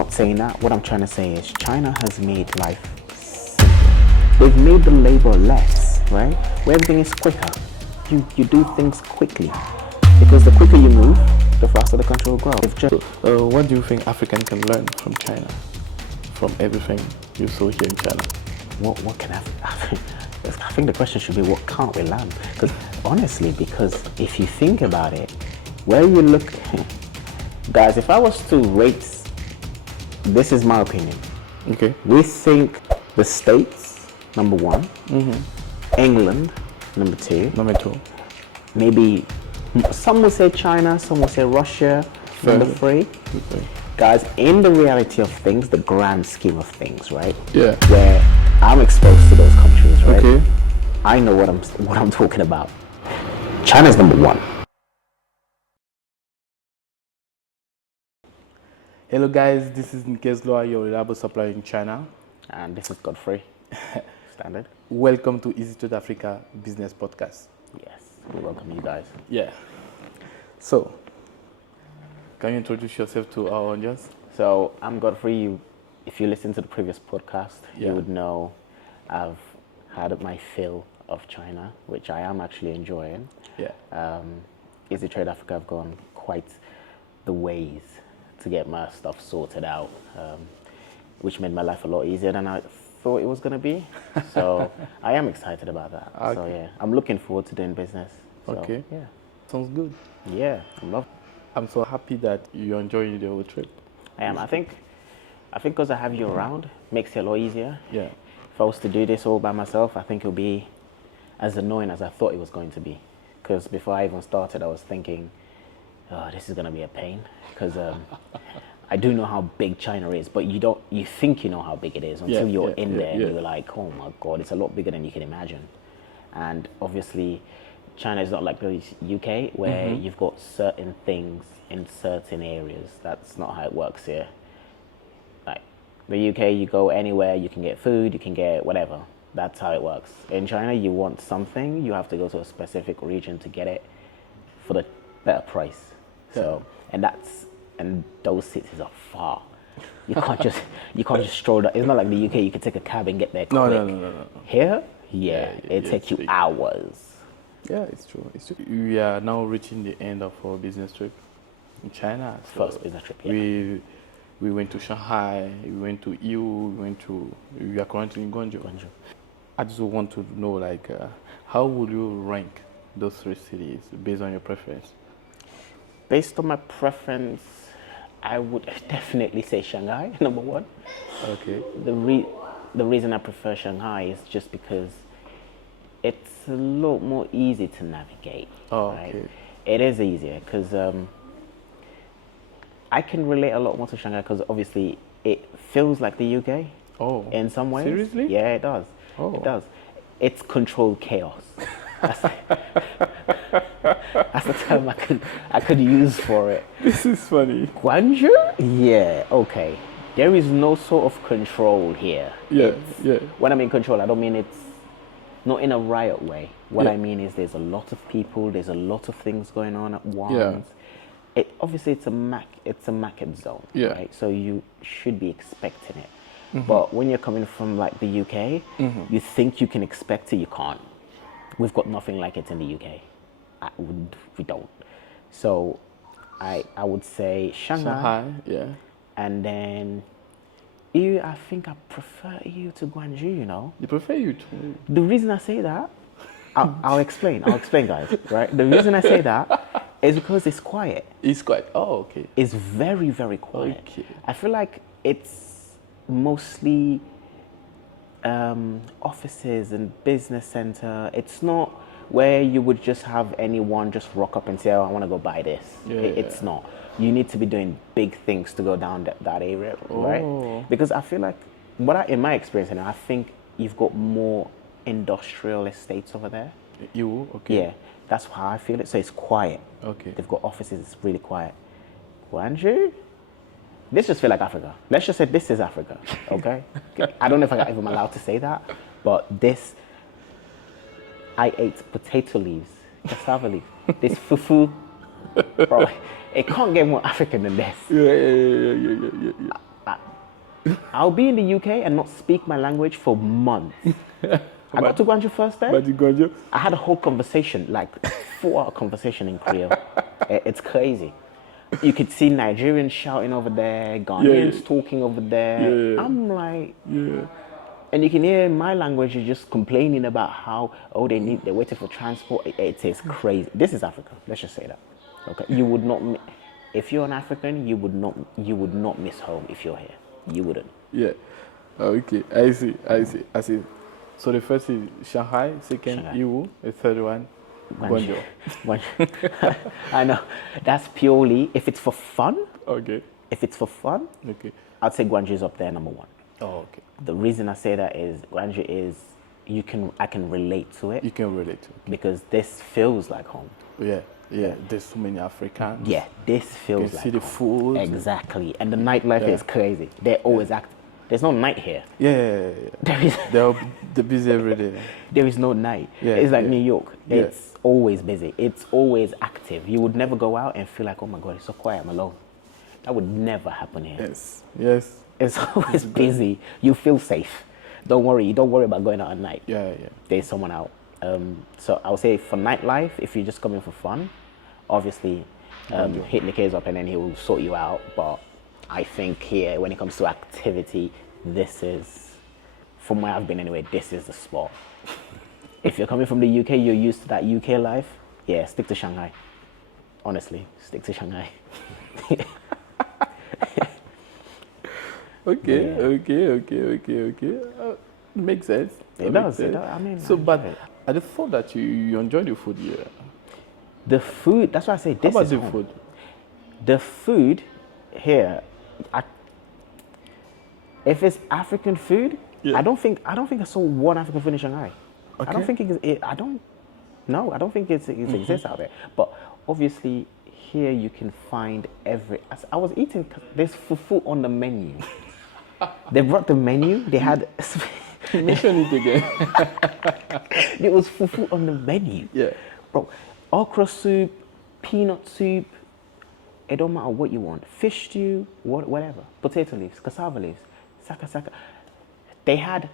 not saying that. What I'm trying to say is China has made life simple. They've made the labor less, right? Where everything is quicker. You do things quickly. Because the quicker you move, the faster the country will grow. What do you think African can learn from China? From everything you saw here in China? What can I think the question should be, what can't we learn? Because honestly, if you think about it, where you look, guys, if I was to rate, this is my opinion. Okay. We think the States, number one, England, number two. Number two. Maybe some will say China, some will say Russia, number three. Okay. Guys, in the reality of things, the grand scheme of things, right? Yeah. Where I'm exposed to those countries, right? Okay. I know what I'm talking about. China's number one. Hello guys, this is 𝐬𝐮𝐬, your reliable supplier in China. And this is Godfrey, standard. Welcome to 𝐬𝐡𝐚𝐧𝐤𝐬 Africa Business Podcast. Yes, we welcome you guys. Yeah. So, can you introduce yourself to our audience? So, I'm Godfrey. If you listen to the previous podcast, Yeah. you would know I've had my fill of China, which I am actually enjoying. Yeah. 𝐬𝐡𝐚𝐧𝐤𝐬 Africa, I've gone quite the ways to get my stuff sorted out, which made my life a lot easier than I thought it was going to be. So I am excited about that. Okay. So yeah, I'm looking forward to doing business. So, Okay. Yeah. Sounds good. Yeah, I love. I'm so happy that you're enjoying the whole trip. I am. I think because I have you around makes it a lot easier. Yeah. If I was to do this all by myself, I think it'll be as annoying as I thought it was going to be. Because before I even started, I was thinking, oh, this is going to be a pain. Because I do know how big China is, but you think you know how big it is until you're in there and you're like, oh my God, it's a lot bigger than you can imagine. And obviously, China is not like the UK where you've got certain things in certain areas. That's not how it works here. Like the UK, you go anywhere, you can get food, you can get whatever. That's how it works. In China, you want something, you have to go to a specific region to get it for the better price. So, and those cities are far. You can't just stroll down. It's not like the UK. You can take a cab and get there quick. No. Here, it takes you hours. Yeah, it's true. We are now reaching the end of our business trip in China. So First business trip. Yeah. We went to Shanghai. We went to Yiwu. We are currently in Guangzhou. I just want to know, like, how would you rank those three cities based on your preference? Based on my preference, I would definitely say Shanghai, number one. Okay. The reason I prefer Shanghai is just because it's a lot more easy to navigate. Oh, right? okay. It is easier because I can relate a lot more to Shanghai because obviously it feels like the UK. Oh. In some ways. Seriously? Yeah, it does. Oh. It does. It's controlled chaos. That's the term I could use for it. This is funny. Guangzhou? Yeah, okay. There is no sort of control here. Yeah. When I mean control, I don't mean it's not in a riot way. What Yeah. I mean is there's a lot of people, there's a lot of things going on at once. Yeah. Obviously it's a market zone, Yeah. right? So you should be expecting it. But when you're coming from like the UK, you think you can expect it, you can't. We've got nothing like it in the UK. We don't. So I would say Shanghai. Yeah. And then Yiwu, I think I prefer Yiwu to Guangzhou, you know. You prefer you to? The reason I say that, I'll explain, guys, right? The reason I say that is because it's quiet. It's quiet. Oh, okay. It's very, very quiet. Okay. I feel like it's mostly offices and business center. It's not where you would just have anyone just rock up and say, oh, I want to go buy this. It's not. You need to be doing big things to go down that area, right? Because I feel like, in my experience, I think you've got more industrial estates over there. You? Okay. Yeah, that's how I feel it. So it's quiet. Okay. They've got offices, it's really quiet. Guangzhou? This just feel like Africa. Let's just say this is Africa, okay? I don't know if I'm allowed to say that, but I ate potato leaves, cassava leaf, this fufu, bro, it can't get more African than this. Yeah. I'll be in the UK and not speak my language for months. I got to Guangzhou first day. But in Guangzhou, I had a whole conversation, like 4-hour conversation in Creole. It's crazy. You could see Nigerians shouting over there, Ghanaians talking over there. I'm like, and you can hear in my language, you're just complaining about how, they're waiting for transport. It is crazy. This is Africa. Let's just say that. Okay, you would not, if you're an African, you would not miss home if you're here. You wouldn't. Yeah. Okay. I see. So the first is Shanghai, second Yiwu, the third one Guangzhou. I know. That's purely if it's for fun. Okay. If it's for fun, okay, I'd say Guangzhou is up there number 1. Oh, okay. The reason I say that is Guangzhou is I can relate to it. You can relate to it because this feels like home. Yeah. There's so many Africans. Yeah, this feels like you can see the food. Exactly, and the nightlife is crazy. They're always active. There's no night here. Yeah. They're busy every day. There is no night. Yeah, it's like New York. It's always busy. It's always active. You would never go out and feel like, oh my God, it's so quiet, I'm alone. That would never happen here. Yes. It's always busy. You feel safe. Don't worry. Don't worry about going out at night. Yeah. There's someone out. So I would say for nightlife, if you're just coming for fun, obviously hit Nikkei's up and then he will sort you out. But I think here, when it comes to activity, this is, from where I've been anyway, this is the spot. If you're coming from the UK, you're used to that UK life, stick to Shanghai. Honestly, stick to Shanghai. Okay. Makes sense. It does. I mean, but I just thought that you enjoy the food here. The food, that's why I say this How about is the home. food? The food here, if it's African food, I don't think I saw one African food in Shanghai. Okay. I don't think I don't think it exists out there. But obviously here you can find I was eating, there's fufu on the menu. They brought the menu, they had Mention it again. There was fufu on the menu. Yeah. Bro, okra soup, peanut soup, it don't matter what you want. Fish stew, whatever. Potato leaves, cassava leaves, saka. They had...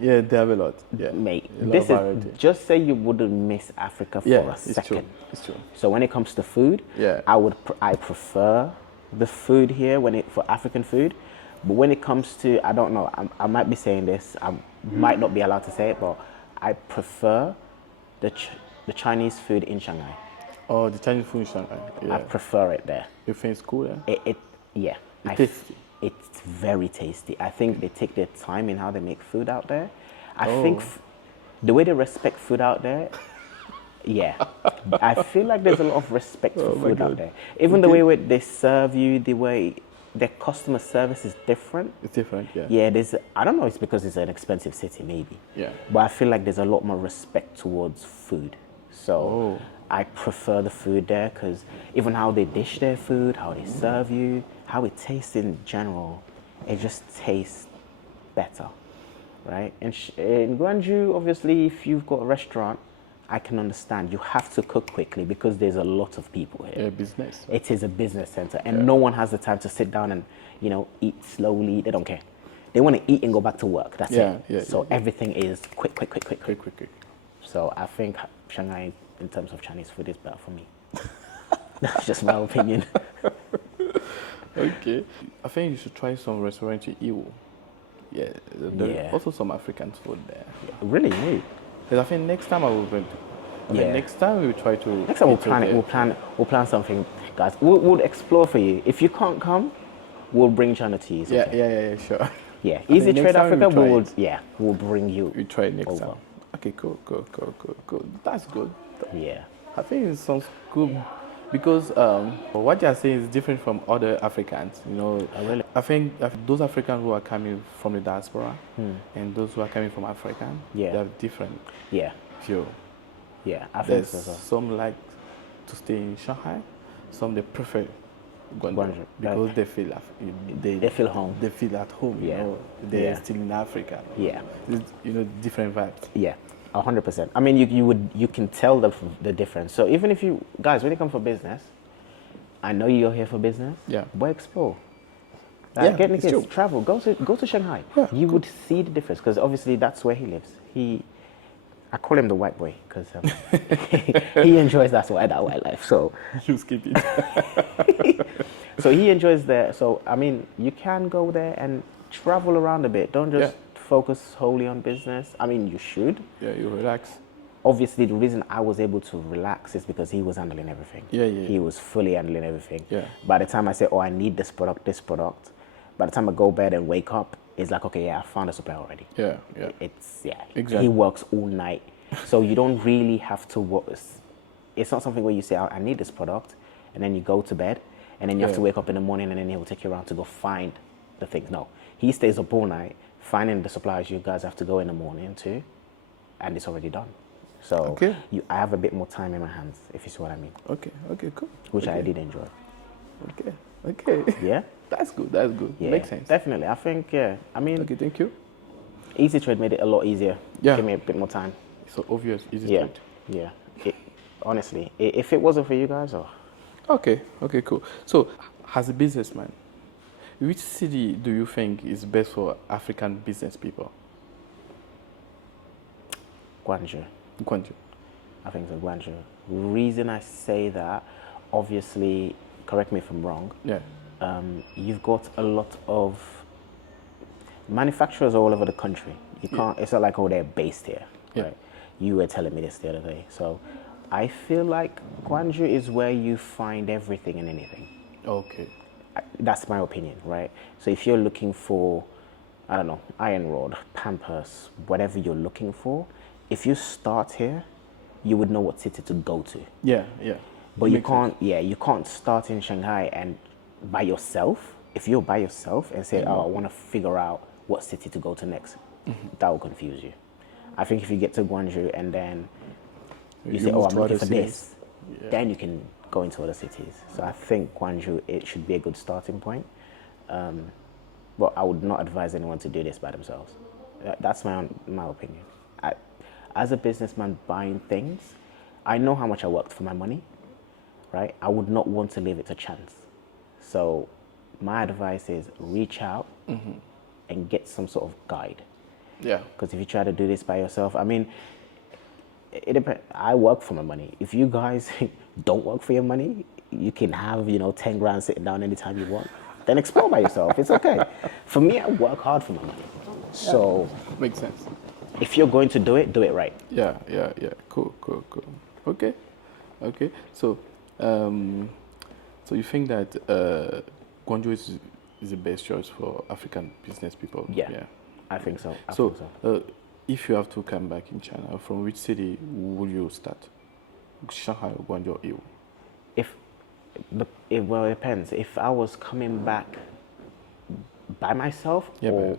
Yeah, they have a lot. Yeah. Mate, this is... Just say you wouldn't miss Africa for a second. It's true. So when it comes to food, I prefer the food here for African food. But when it comes to, I don't know, I might be saying this, I might not be allowed to say it, but I prefer the Chinese food in Shanghai. Oh, the Chinese food in Shanghai. Yeah. I prefer it there. You think it's cool there? It's tasty. It's very tasty. I think they take their time in how they make food out there. I think the way they respect food out there, I feel like there's a lot of respect for food out there. Even the way they serve you, the way their customer service is different. It's different, yeah. Yeah, I don't know, it's because it's an expensive city, maybe. Yeah. But I feel like there's a lot more respect towards food. So I prefer the food there because even how they dish their food, how they serve you, how it tastes in general, it just tastes better, right? In Guangzhou, obviously, if you've got a restaurant, I can understand. You have to cook quickly because there's a lot of people here. Yeah, business. It is a business center, and no one has the time to sit down and, eat slowly. They don't care. They want to eat and go back to work. That's it. So everything is quick. So I think Shanghai, in terms of Chinese food, is better for me. That's just my opinion. Okay. I think you should try some restaurant in Yiwu. Yeah. There's also some African food there. Yeah. Really? Because I think next time I will bring. Next time we will try to. Next time we'll plan it. We'll plan something, guys. We'll explore for you. If you can't come, we'll bring China to you. Yeah, sure. Yeah, Easy Trade Africa. We'll bring you. We try it next over. time. Okay, cool. That's good. Yeah. I think it sounds good because what you are saying is different from other Africans. Really? I think those Africans who are coming from the diaspora and those who are coming from Africa, they have different view. Yeah, I think There's so. some like to stay in Shanghai, some they prefer Guangzhou because they feel they feel home. They feel at home. They're still in Africa. Yeah, it's, different vibes. Yeah, 100%. I mean, you can tell the difference. So even if you guys, when you come for business, I know you're here for business. Yeah, but explore. Get the it's kids, true. travel, go to Shanghai. Yeah, You would see the difference because obviously that's where he lives. I call him the white boy because he enjoys that white life. So You skip it. so he enjoys that. So I mean, you can go there and travel around a bit. Don't just focus wholly on business. I mean, you should. Yeah, you relax. Obviously, the reason I was able to relax is because he was handling everything. He was fully handling everything. Yeah. By the time I say, oh, I need this product, by the time I go bed and wake up, it's like, okay, I found a supplier already. Yeah. Exactly. He works all night. So you don't really have to work. It's not something where you say, I need this product, and then you go to bed, and then you have to wake up in the morning, and then he'll take you around to go find the things. No, he stays up all night, finding the suppliers you guys have to go in the morning to, and it's already done. So I have a bit more time in my hands, if you see what I mean. Okay, cool. Which I did enjoy. Okay. Yeah? That's good. Yeah, Makes sense. definitely. I think, I mean... Okay, thank you. Easy Trade made it a lot easier. Yeah. Give me a bit more time. So obvious, easy Yeah, trade. yeah. Honestly, if it wasn't for you guys, Okay, cool. So, as a businessman, which city do you think is best for African business people? Guangzhou. Guangzhou. I think so, Guangzhou. Reason I say that, obviously, correct me if I'm wrong. Yeah. You've got a lot of manufacturers all over the country. You can't. It's not like they're based here. Yeah. Right? You were telling me this the other day. So, I feel like Guangzhou is where you find everything and anything. Okay. That's my opinion, right? So if you're looking for, I don't know, iron rod, Pampers, whatever you're looking for, if you start here, you would know what city to go to. Yeah. But you can't, you can't start in Shanghai and by yourself. If you're by yourself and say, I want to figure out what city to go to next, that will confuse you. I think if you get to Guangzhou and then you say, I'm looking for this, then you can go into other cities. So I think Guangzhou, it should be a good starting point. But I would not advise anyone to do this by themselves. That's my opinion. As a businessman buying things, I know how much I worked for my money, right? I would not want to leave it to chance. So my advice is reach out and get some sort of guide. Yeah. Because if you try to do this by yourself, I mean, it depends. I work for my money. If you guys don't work for your money, you can have, 10 grand sitting down anytime you want. Then explore by yourself. It's okay. For me, I work hard for my money. So makes sense. If you're going to do it right. Yeah. Cool. Okay. So, so you think that Guangzhou is the best choice for African business people? Yeah. I think so. If you have to come back in China, from which city will you start? Shanghai or Guangzhou or Yiwu? Well, it depends. If I was coming back by myself or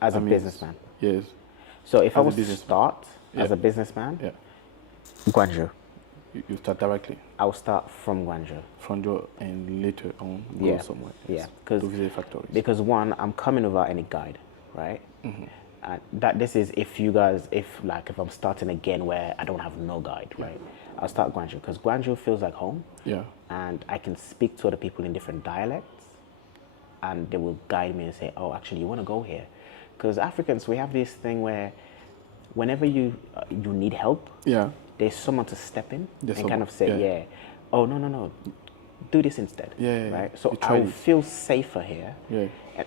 as a businessman? Yes. So if I was to start as a businessman, Guangzhou. You start directly? I will start from Guangzhou. And later on go somewhere. Yeah. To visit factories. Because one, I'm coming without any guide, right? This is if I'm starting again where I don't have no guide, right? I'll start Guangzhou because Guangzhou feels like home. Yeah. And I can speak to other people in different dialects, and they will guide me and say, "Oh, actually, you want to go here," because Africans, we have this thing where, whenever you need help, there's someone to step in and kind of say, "Oh, no, do this instead." Right. So I will feel safer here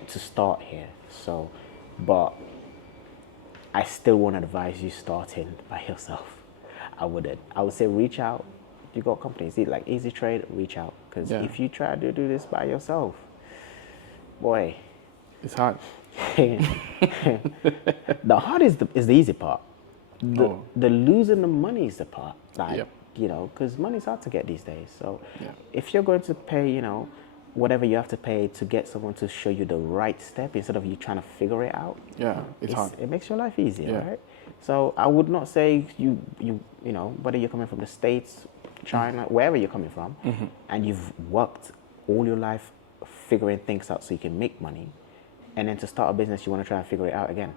to start here. So, but I still won't advise you starting by yourself. I wouldn't. I would say reach out. You got companies like Easy Trade, reach out. Because if you try to do this by yourself, boy, it's hard. The hard is the easy part. The losing the money is the part. Because money's hard to get these days. So if you're going to pay, whatever you have to pay to get someone to show you the right step instead of you trying to figure it out. It's hard. It makes your life easier, right? So I would not say you whether you're coming from the States, China, wherever you're coming from, and you've worked all your life figuring things out so you can make money, and then to start a business you want to try and figure it out again.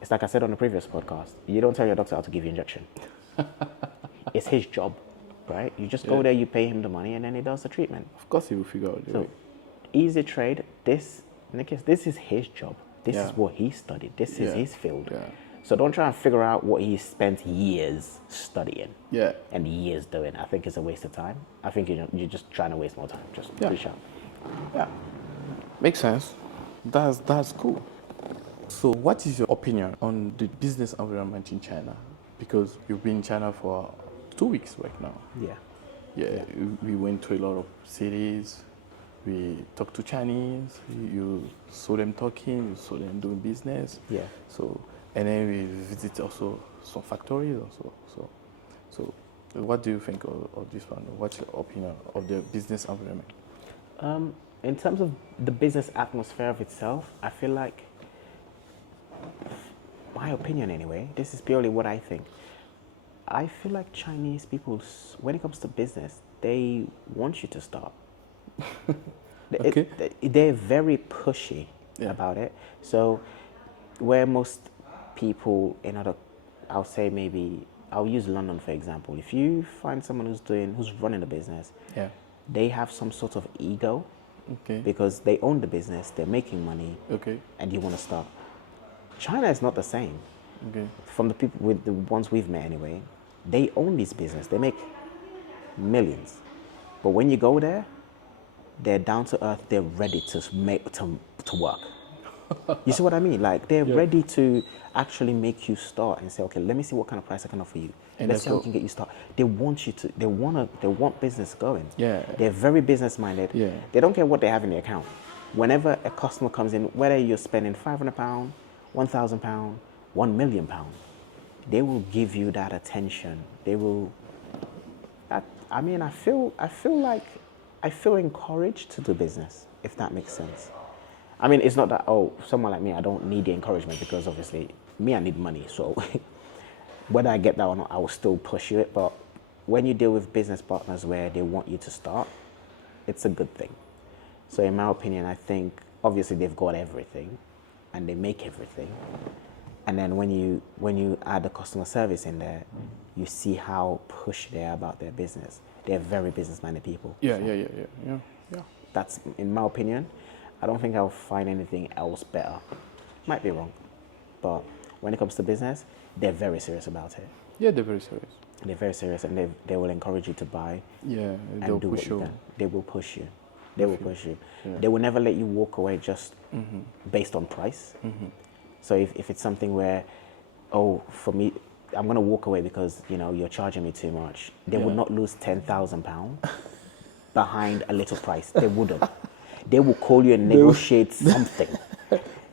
It's like I said on the previous podcast, you don't tell your doctor how to give you injection. It's his job, right? You just go there, you pay him the money, and then he does the treatment. Of course he will figure out the way. Easy Trade, this Nicholas, this is his job. This Yeah. is what he studied. This is Yeah. his field. Yeah. So don't try and figure out what he spent years studying Yeah. and years doing. I think it's a waste of time. I think you're just trying to waste more time. Just Yeah. pretty sharp. Yeah. Makes sense. That's cool. So what is your opinion on the business environment in China? Because you've been in China for 2 weeks right now. Yeah. Yeah, we went to a lot of cities. We talked to Chinese. You saw them talking. You saw them doing business. Yeah. So, and then we visit also some factories also. So what do you think of this one? What's your opinion of the business environment? In terms of the business atmosphere of itself, I feel like, my opinion anyway, this is purely what I think. I feel like Chinese people, when it comes to business, they want you to start. Okay. They're very pushy about it. So where most people in other, I'll say maybe, I'll use London for example. If you find someone who's running a business, Yeah. they have some sort of ego Okay. because they own the business, they're making money, Okay. and you want to start. China is not the same. Okay. From the people, with the ones we've met anyway, they own this business. They make millions. But when you go there, they're down to earth. They're ready to work. You see what I mean? Like they're ready to actually make you start and say, okay, let me see what kind of price I can offer you. And Let's see how we can get you started. They want you to. They want business going. Yeah. They're very business minded. Yeah. They don't care what they have in their account. Whenever a customer comes in, whether you're spending £500, £1,000, £1 million, they will give you that attention. They will. I mean, I feel like I feel encouraged to do business, if that makes sense. I mean, it's not that, oh, someone like me, I don't need the encouragement because obviously me, I need money. So whether I get that or not, I will still push you it. But when you deal with business partners where they want you to start, it's a good thing. So in my opinion, I think obviously they've got everything and they make everything. And then when you add the customer service in there, you see how pushy they are about their business. They're very business-minded people. Yeah. So Yeah. that's, in my opinion. I don't think I'll find anything else better. Might be wrong, but when it comes to business, they're very serious about it. Yeah, they're very serious. They're very serious, and they will encourage you to buy. Yeah, And they'll do push what you you. can. They will push you. They will push you. Yeah. They will never let you walk away just based on price. So if it's something where, oh, for me, I'm gonna walk away because you're charging me too much. They would not lose £10,000 behind a little price. They wouldn't. They will call you and negotiate something.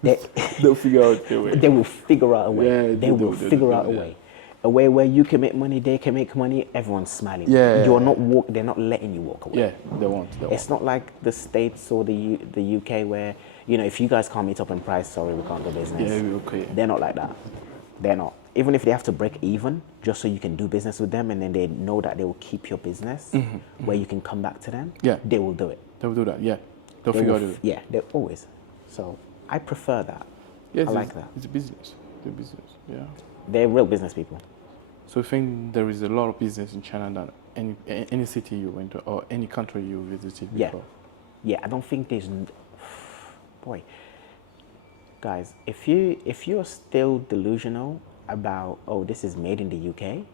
They'll figure out a way. They will figure out a way. Yeah, they will figure out a way. A way where you can make money, they can make money, everyone's smiling. Yeah. You're not they're not letting you walk away. Yeah, they won't. It's not like the States or the UK where, if you guys can't meet up in price, sorry, we can't do business. Yeah, okay. They're not like that. They're not. Even if they have to break even, just so you can do business with them and then they know that they will keep your business where you can come back to them, they will do it. They'll do that, yeah. They'll figure out a way. Yeah, they always. So I prefer that. Yes, I like that. It's a business. The business, yeah. They're real business people. So I think there is a lot of business in China than any city you went to or any country you visited before. Yeah, I don't think there's... Boy, guys, if you're still delusional about, oh, this is made in the UK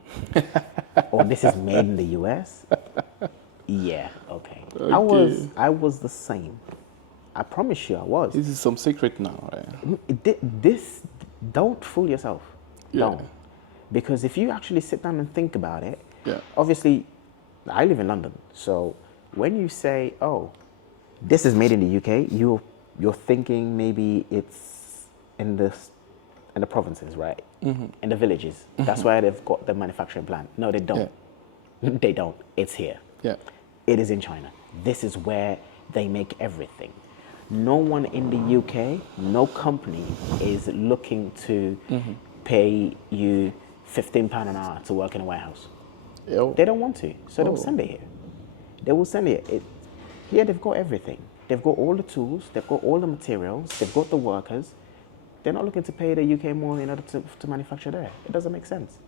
or this is made in the US, yeah, okay. I was the same. I promise you I was. This is some secret now, right? This, don't fool yourself. Yeah. Don't. Because if you actually sit down and think about it, Yeah. obviously, I live in London. So when you say, oh, this is made in the UK, you're thinking maybe it's in the provinces, right? In the villages. That's why they've got the manufacturing plant. No, they don't. Yeah. They don't. It's here. Yeah. It is in China. This is where they make everything. No one in the UK, no company is looking to pay you £15 an hour to work in a warehouse. Yo. They don't want to, so they'll send it here. They will send it. Here they've got everything. They've got all the tools, they've got all the materials, they've got the workers. They're not looking to pay the UK more in order to manufacture there. It doesn't make sense.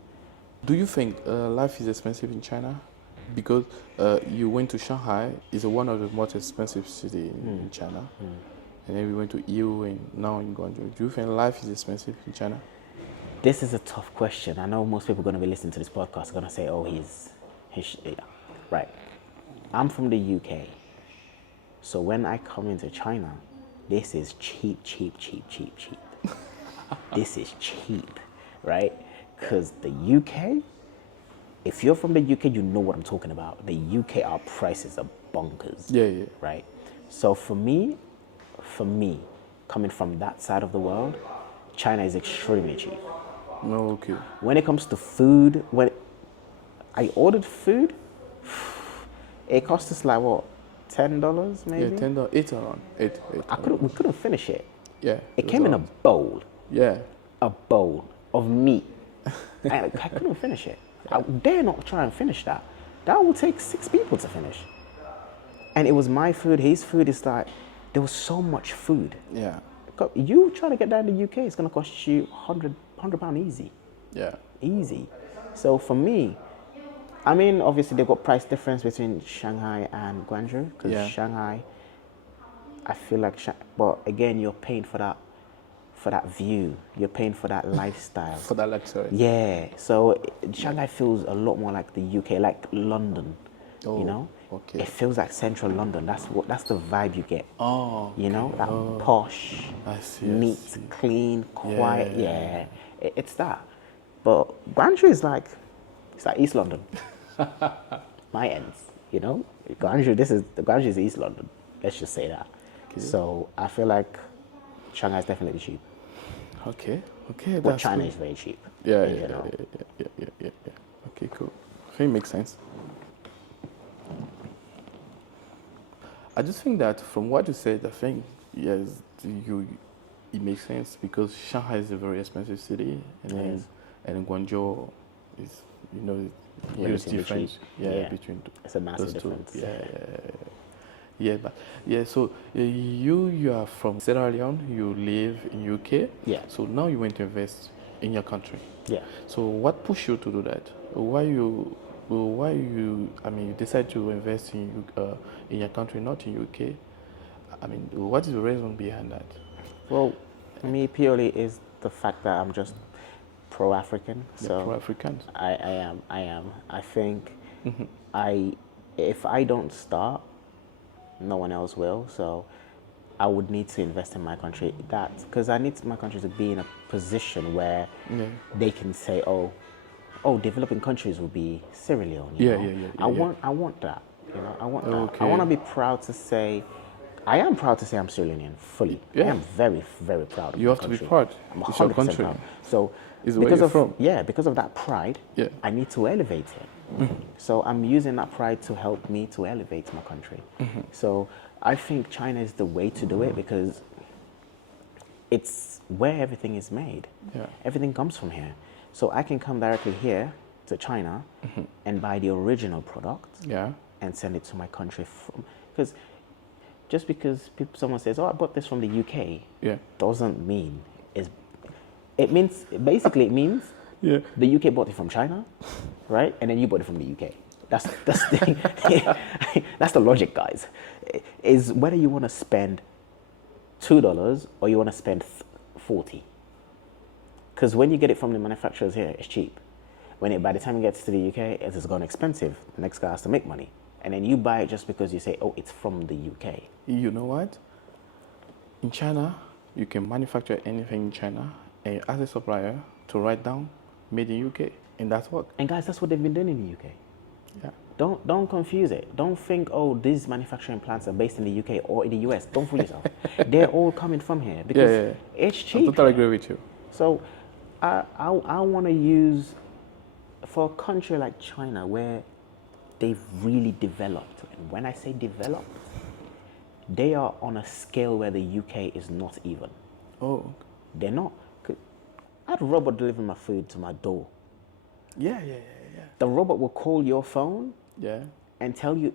Do you think life is expensive in China? Because you went to Shanghai, it's one of the most expensive cities in China. and then we went to 𝐬𝐿, and now in Guangzhou. Do you think life is expensive in China? This is a tough question. I know most people are going to be listening to this podcast are going to say, oh, yeah. Right. I'm from the UK. So when I come into China, this is cheap. This is cheap, right? Because the UK, if you're from the UK, you know what I'm talking about. The UK, our prices are bonkers. Yeah. Right? So for me, coming from that side of the world, China is extremely cheap. No, okay. When it comes to food, when I ordered food, it cost us like what, $10 maybe? Yeah, $10, $8 around. $8. We couldn't finish it. Yeah. It came in a bowl. Yeah. A bowl of meat. I couldn't finish it. I dare not try and finish that. That will take 6 people to finish. And it was my food, his food. It's like, there was so much food. Yeah. You trying to get down to the UK, it's going to cost you £100 easy. Yeah. Easy. So for me, I mean, obviously they've got price difference between Shanghai and Guangzhou. Because Shanghai, I feel like, but again, you're paying for that view. You're paying for that lifestyle. For that luxury. Yeah. So Shanghai feels a lot more like the UK, like London. Oh, you know. Okay. It feels like central London. That's the vibe you get. Oh. Okay. You know, that posh, neat, clean, quiet. Yeah. It's that. But Guangzhou is like, it's like East London. My ends. You know, Guangzhou is East London. Let's just say that. Okay. So I feel like Shanghai is definitely cheap. Okay. But China is very cheap. Yeah. Okay, cool. I think it makes sense. I just think that from what you said, I think, yes, it makes sense because Shanghai is a very expensive city, and Guangzhou is, there's difference. Between it's a massive difference. So you are from Sierra Leone, you live in UK. Yeah. So now you want to invest in your country. Yeah. So what pushed you to do that? Why you decide to invest in your country, not in UK? I mean, what is the reason behind that? Well, me purely is the fact that I'm just pro-African. So pro-African. I am. I think if I don't start, no one else will. So I would need to invest in my country. Because I need my country to be in a position where they can say, oh, developing countries will be Sierra Leone. I want that. I want that. Okay. I want to be proud to say, I am proud to say I'm Sierra Leonean fully. Yeah. I am very, very proud of my country. You have to be proud. I'm 100% it's your country. proud. So because of that pride, I need to elevate it. So I'm using that pride to help me to elevate my country. So I think China is the way to do it because it's where everything is made. Yeah. Everything comes from here. So I can come directly here to China and buy the original product and send it to my country. Because just because someone says, oh, I bought this from the UK, doesn't mean it means the UK bought it from China, right? And then you bought it from the UK. That's the logic, guys. Is whether you want to spend $2 or you want to spend 40. Because when you get it from the manufacturers here, it's cheap. By the time it gets to the UK, it has gone expensive. The next guy has to make money. And then you buy it just because you say, oh, it's from the UK. You know what? In China, you can manufacture anything in China and you ask a supplier to write down made in UK, and that's what. And guys, that's what they've been doing in the UK. Yeah. Don't confuse it. Don't think, oh, these manufacturing plants are based in the UK or in the US. Don't fool yourself. They're all coming from here because it's cheap. I totally agree with you. So I want to use, for a country like China where they've really developed, and when I say developed, they are on a scale where the UK is not even. Oh. They're not. I had a robot deliver my food to my door. Yeah. The robot will call your phone and tell you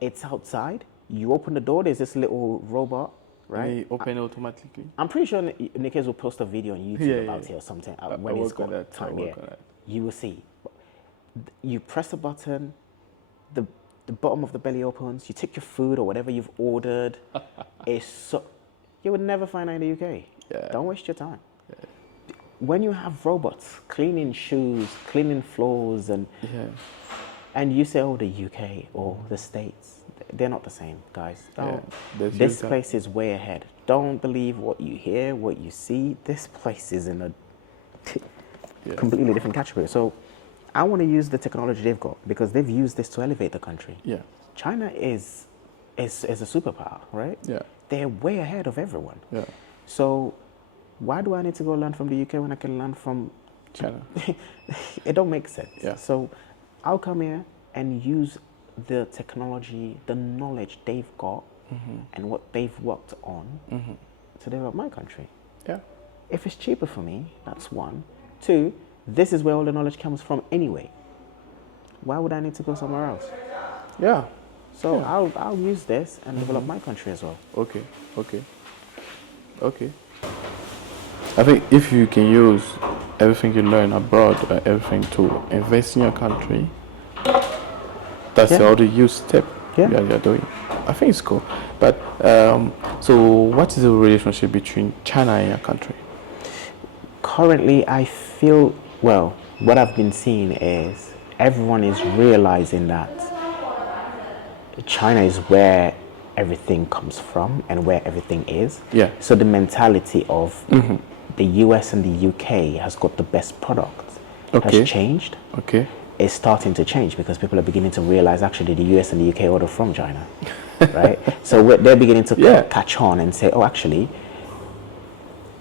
it's outside. You open the door, there's this little robot, right? And they open automatically. I'm pretty sure Nikes will post a video on YouTube about it or something when he's got time. You will see. You press the button, the bottom of the belly opens, you take your food or whatever you've ordered. You would never find that in the UK. Yeah. Don't waste your time. When you have robots cleaning shoes, cleaning floors, and you say, oh, the UK or the States, they're not the same, guys. This place is way ahead. Don't believe what you hear, what you see. This place is in a completely different category. So I want to use the technology they've got because they've used this to elevate the country. Yeah. China is a superpower, right? Yeah. They're way ahead of everyone. Yeah. So why do I need to go learn from the UK when I can learn from China? It don't make sense. Yeah. So I'll come here and use the technology, the knowledge they've got, and what they've worked on to develop my country. Yeah. If it's cheaper for me, that's one. Two, this is where all the knowledge comes from anyway. Why would I need to go somewhere else? Yeah. So I'll use this and develop my country as well. Okay. I think if you can use everything you learn abroad, everything to invest in your country, that's the other use step you're doing. I think it's cool. But so what is the relationship between China and your country? Currently, I feel, well, what I've been seeing is everyone is realizing that China is where everything comes from and where everything is. Yeah. So the mentality of the US and the UK has got the best product has changed. Okay. It's starting to change because people are beginning to realize actually the US and the UK order from China, right? So they're beginning to catch on and say, oh, actually,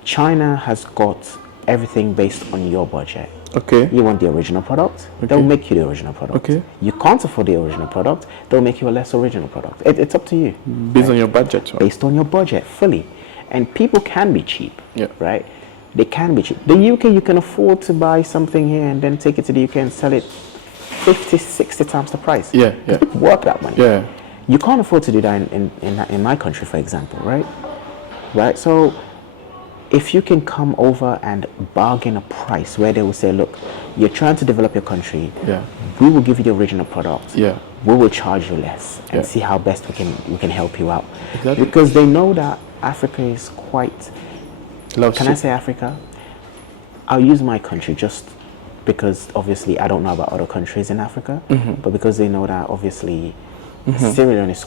China has got everything based on your budget. Okay. You want the original product, they'll make you the original product. Okay. You can't afford the original product, they'll make you a less original product. It's up to you. Based on your budget. Right? Based on your budget, fully. And people can be cheap, Yeah. right? They can be cheap. The UK, you can afford to buy something here and then take it to the UK and sell it 50, 60 times the price. Yeah, yeah. People work that money. Yeah. You can't afford to do that in my country, for example, right? Right? So if you can come over and bargain a price where they will say, look, you're trying to develop your country, we will give you the original product, we will charge you less and see how best we can help you out. Exactly. Because they know that Africa is quite, can I say Africa? I'll use my country just because obviously I don't know about other countries in Africa, but because they know that obviously Sierra Leone is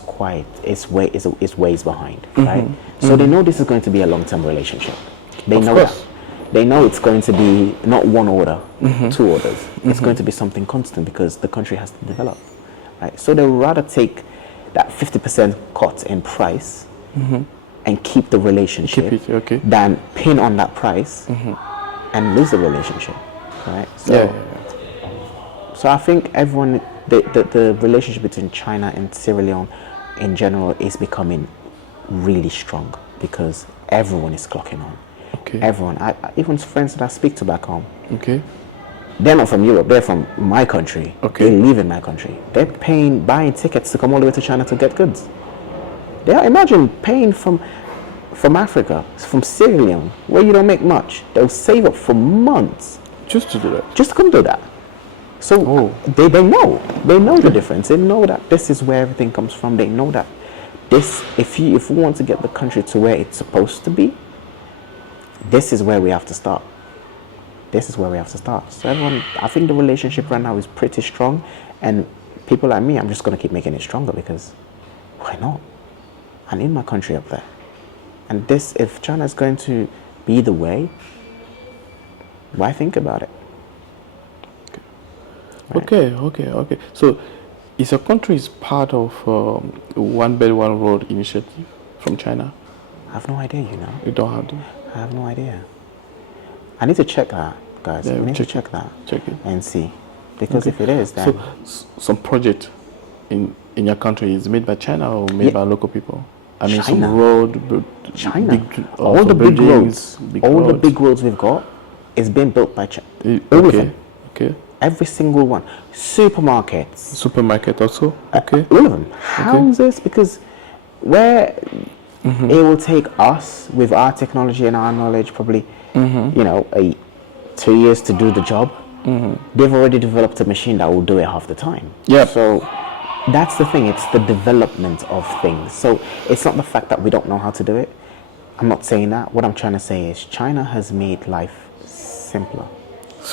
is ways behind, right? So they know this is going to be a long-term relationship. They know that. They know it's going to be not one order, 2 orders. It's going to be something constant because the country has to develop, right? So they would rather take that 50% cut in price and keep the relationship than pin on that price and lose the relationship, right? So, so I think everyone, the relationship between China and Sierra Leone in general is becoming really strong because everyone is clocking on. Everyone, even friends that I speak to back home, they're not from Europe, they're from my country. They live in my country. They're buying tickets to come all the way to China to get goods. Imagine paying from Africa, from Sierra Leone, where you don't make much. They'll save up for months just to do that. Just to come do that. So they know the difference. They know that this is where everything comes from. They know that this, if we want to get the country to where it's supposed to be, this is where we have to start. This is where we have to start. So everyone, I think the relationship right now is pretty strong, and people like me, I'm just going to keep making it stronger because why not? I need my country up there. And this, if China is going to be the way, why think about it? Right. Okay. So, is your country part of One Belt One Road initiative from China? I have no idea, you know. You don't have to? I have no idea. I need to check that, guys. I need to check that. Check it. And see. Because if it is, then... So, some project in your country is made by China or made by local people? I mean, China. some road... China. All the big roads. The big roads we've got is being built by China. All of them. Okay. Every single one. Supermarkets. Supermarket also? Okay. All of them. Houses, because where it will take us with our technology and our knowledge probably, 2 years to do the job. They've already developed a machine that will do it half the time. So that's the thing. It's the development of things. So it's not the fact that we don't know how to do it. I'm not saying that. What I'm trying to say is China has made life simpler.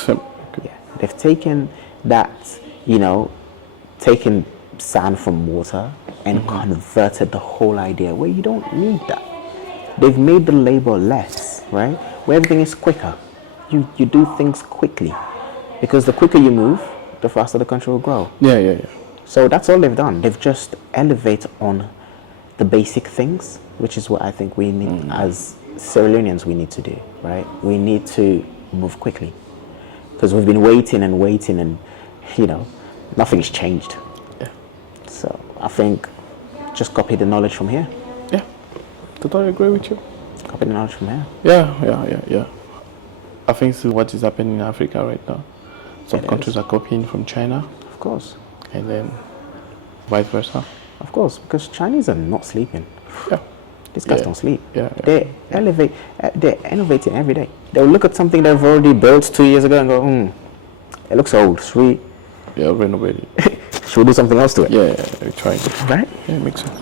Okay. Yeah, they've taken that, taken sand from water and converted the whole idea where you don't need that. They've made the labor less, right? Where everything is quicker. You do things quickly. Because the quicker you move, the faster the country will grow. Yeah. So that's all they've done. They've just elevated on the basic things, which is what I think we need as Sierra Leoneans we need to do, right? We need to move quickly. Because we've been waiting and, nothing's changed. Yeah. So I think just copy the knowledge from here. Yeah, totally agree with you. Copy the knowledge from here. Yeah. I think this is what is happening in Africa right now. Some countries are copying from China. Of course. And then vice versa. Of course, because Chinese are not sleeping. Yeah. These guys don't sleep. Yeah. They're innovating every day. They'll look at something they've already built 2 years ago and go, it looks old. Should we renovate it. should we do something else to it? Yeah, we're trying. Right? Yeah, makes sense.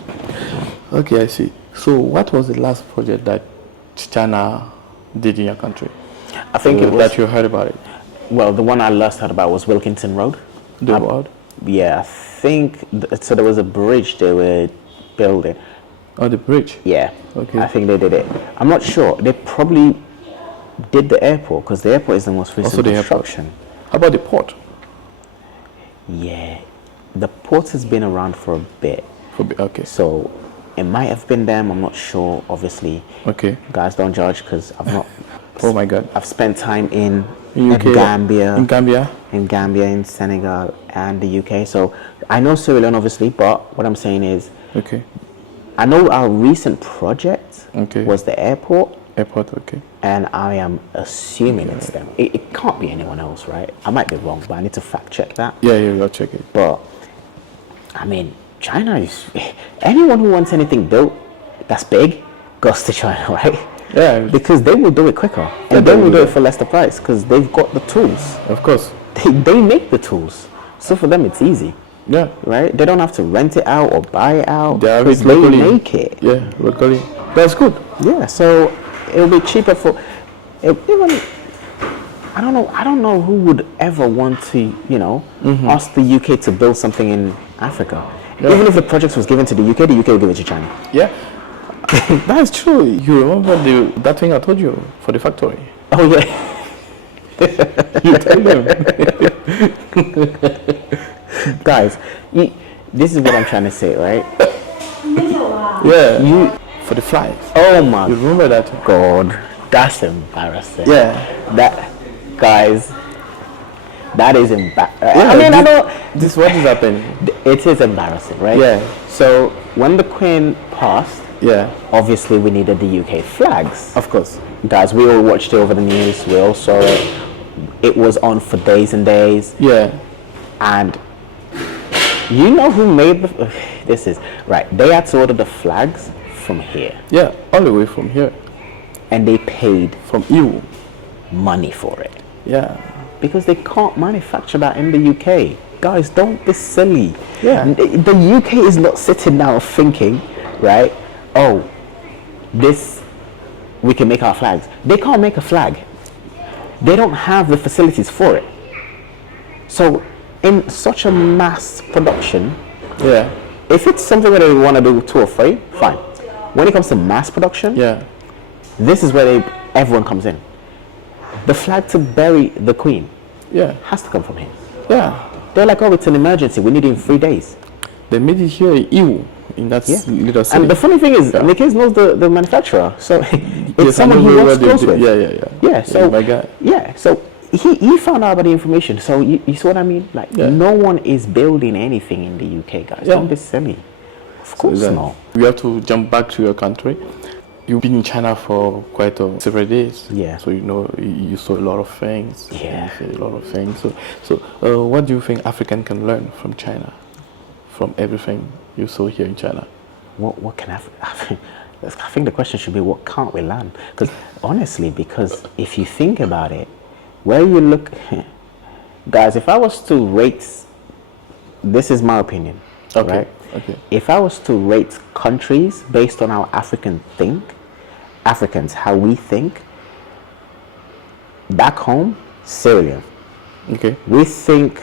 Okay, I see. So what was the last project that China did in your country? I think it was that you heard about it. Well, the one I last heard about was Wilkinson Road. The road? Yeah, I think so. There was a bridge they were building. Oh, the bridge? Yeah. Okay. I think they did it. I'm not sure. They probably did the airport because the airport is the most recent Also the construction. Airport. How about the port? Yeah, the port has been around for a bit. Okay. So it might have been them. I'm not sure. Obviously. Okay. Guys, don't judge because I've not. Oh my God. I've spent time in UK, Gambia. In Gambia? In Gambia, in Senegal, and the UK. So I know Sierra Leone, obviously, but what I'm saying is, okay, I know our recent project was the airport. Airport, okay. And I am assuming it's them. It can't be anyone else, right? I might be wrong, but I need to fact check that. Yeah, I'll check it. But, I mean, China is... Anyone who wants anything built that's big goes to China, right? Yeah. Because they will do it quicker. And they will do it for less the price because they've got the tools. Of course. They make the tools. So for them, it's easy. Yeah. Right? They don't have to rent it out or buy it out. They make it. Yeah, locally. That's good. Yeah, so it'll be cheaper for... Even... I don't know who would ever want to, ask the UK to build something in Africa. Yeah. Even if the project was given to the UK will give it to China. Yeah. That's true. You remember that thing I told you for the factory? Oh, yeah. You told them. Guys, this is what I'm trying to say, right? Yeah. For the flies. Oh, my. You remember that? God, that's embarrassing. Yeah. Guys, that is embarrassing. Yeah, I mean, I know... This what is happening. It is embarrassing, right? Yeah. So, when the Queen passed, obviously we needed the UK flags. Of course. Guys, we all watched it over the news. We all saw it. It was on for days and days. Yeah. And you know who made this is... Right, they had to order the flags from here. Yeah, all the way from here. And they paid from you money for it. Yeah. Because they can't manufacture that in the UK. Guys, don't be silly. Yeah. The UK is not sitting now thinking, right, oh, we can make our flags. They can't make a flag. They don't have the facilities for it. So in such a mass production, if it's something that they want to do 2 or 3, fine. When it comes to mass production, this is where everyone comes in. The flag to bury the Queen has to come from here. Yeah. They're like, oh, it's an emergency. We need it in 3 days. They made it here in Iwo, in that little city. And the funny thing is, Nikkei knows the manufacturer. So it's someone he works close with. Yeah, so, my God. Yeah, so he found out about the information. So you see what I mean? Like, no one is building anything in the UK, guys. Don't be silly. Of course not. We have to jump back to your country. You've been in China for quite several days. Yeah. So you saw a lot of things. Yeah. A lot of things. So what do you think African can learn from China? From everything you saw here in China? What can I think the question should be, what can't we learn? Because honestly, if you think about it, where you look, guys, if I was to rate, this is my opinion, right? Okay. If I was to rate countries based on how African think, Africans, how we think, back home, Sierra Leone. Okay. We think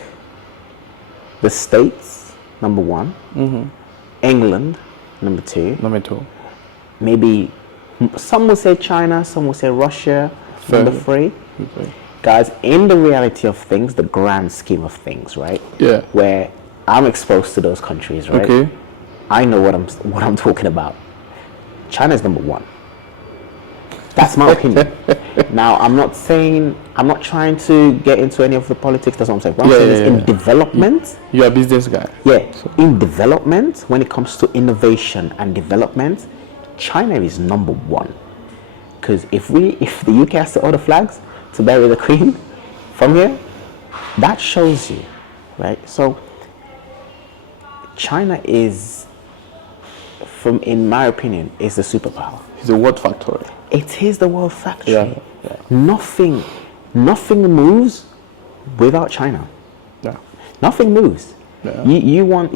the States, number one. England, number two. Number 2. Maybe some will say China, some will say Russia, number 3. Okay. Guys, in the reality of things, the grand scheme of things, right? Yeah. Where I'm exposed to those countries, right? Okay. I know what I'm talking about. China's number 1. That's my opinion. Now, I'm not trying to get into any of the politics. That's what I'm saying. What I'm saying is in development. You're a business guy. Yeah. In development, when it comes to innovation and development, China is number 1. Because if the UK has to order flags to bury the Queen from here, that shows you, right? So China is, in my opinion, is the superpower. It's a world factory. It is the world factory. Yeah. Nothing moves without China. Yeah. Nothing moves. Yeah. You want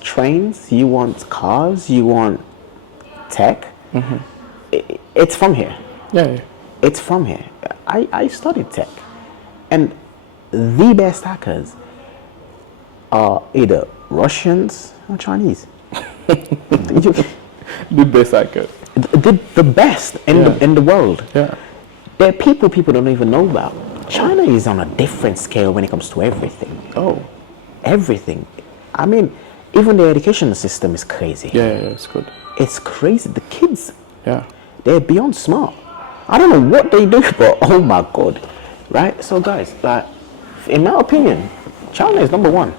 trains, you want cars, you want tech. It's from here. Yeah. It's from here. I studied tech, and the best hackers are either Russians or Chinese. The best hacker. The best in the world. Yeah. There are people don't even know about. China is on a different scale when it comes to everything. Oh. Everything. I mean, even the education system is crazy. Yeah, it's good. It's crazy. The kids, Yeah. they're beyond smart. I don't know what they do, but oh my God. Right? So guys, like, in my opinion, China is number 1.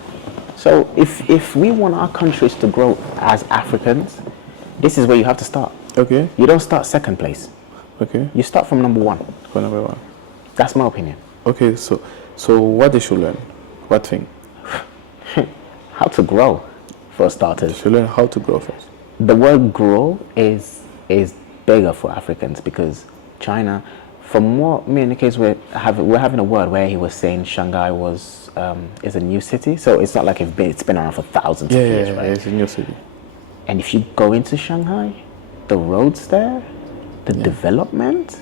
So if we want our countries to grow as Africans, this is where you have to start. Okay. You don't start second place. Okay. You start from number 1. For number 1. That's my opinion. Okay, so what they should learn? What thing? How to grow, for They starters. should learn how to grow first. The word grow is bigger for Africans because China, from what me and Nikkei's we're having a word where he was saying Shanghai is a new city, so it's not like it's been around for thousands of years, right? It's a new city. And if you go into Shanghai, the roads there, the development,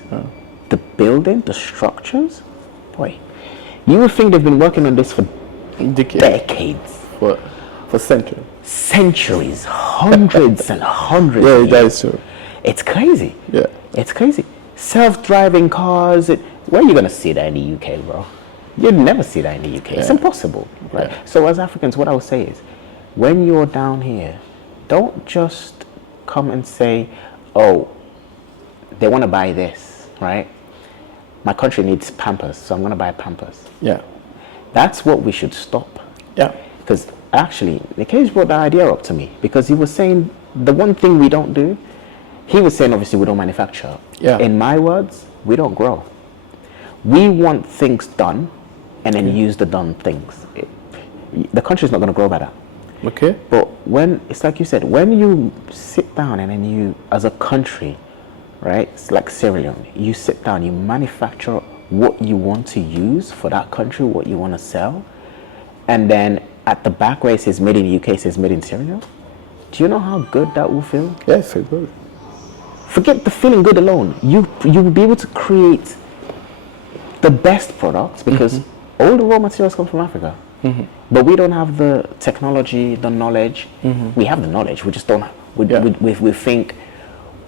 the building, the structures, boy, you would think they've been working on this for decades. For centuries. Centuries, hundreds and hundreds. Yeah, of that years. is true. It's crazy. Yeah. It's crazy. Self-driving cars. Where are you gonna see that in the UK, bro? You'd never see that in the UK. It's impossible, right? Yeah. So as Africans, what I would say is, when you're down here, don't just come and say, "Oh, they want to buy this, right? My country needs Pampers, so I'm gonna buy Pampers." Yeah. That's what we should stop. Yeah. Because actually, Nikkei brought the idea up to me because he was saying the one thing we don't do, he was saying obviously we don't manufacture. Yeah. In my words, we don't grow. We want things done and then use the done things. The country's not going to grow by that. Okay. But when, it's like you said, when you sit down and then you, as a country, right, it's like Sierra Leone, you sit down, you manufacture what you want to use for that country, what you want to sell, and then at the back where it says made in the UK, it says made in Sierra Leone. Do you know how good that will feel? Yes, it's good. Forget the feeling good alone. You will be able to create the best products because all the raw materials come from Africa. But we don't have the technology, the knowledge. We have the knowledge, we just don't have, we think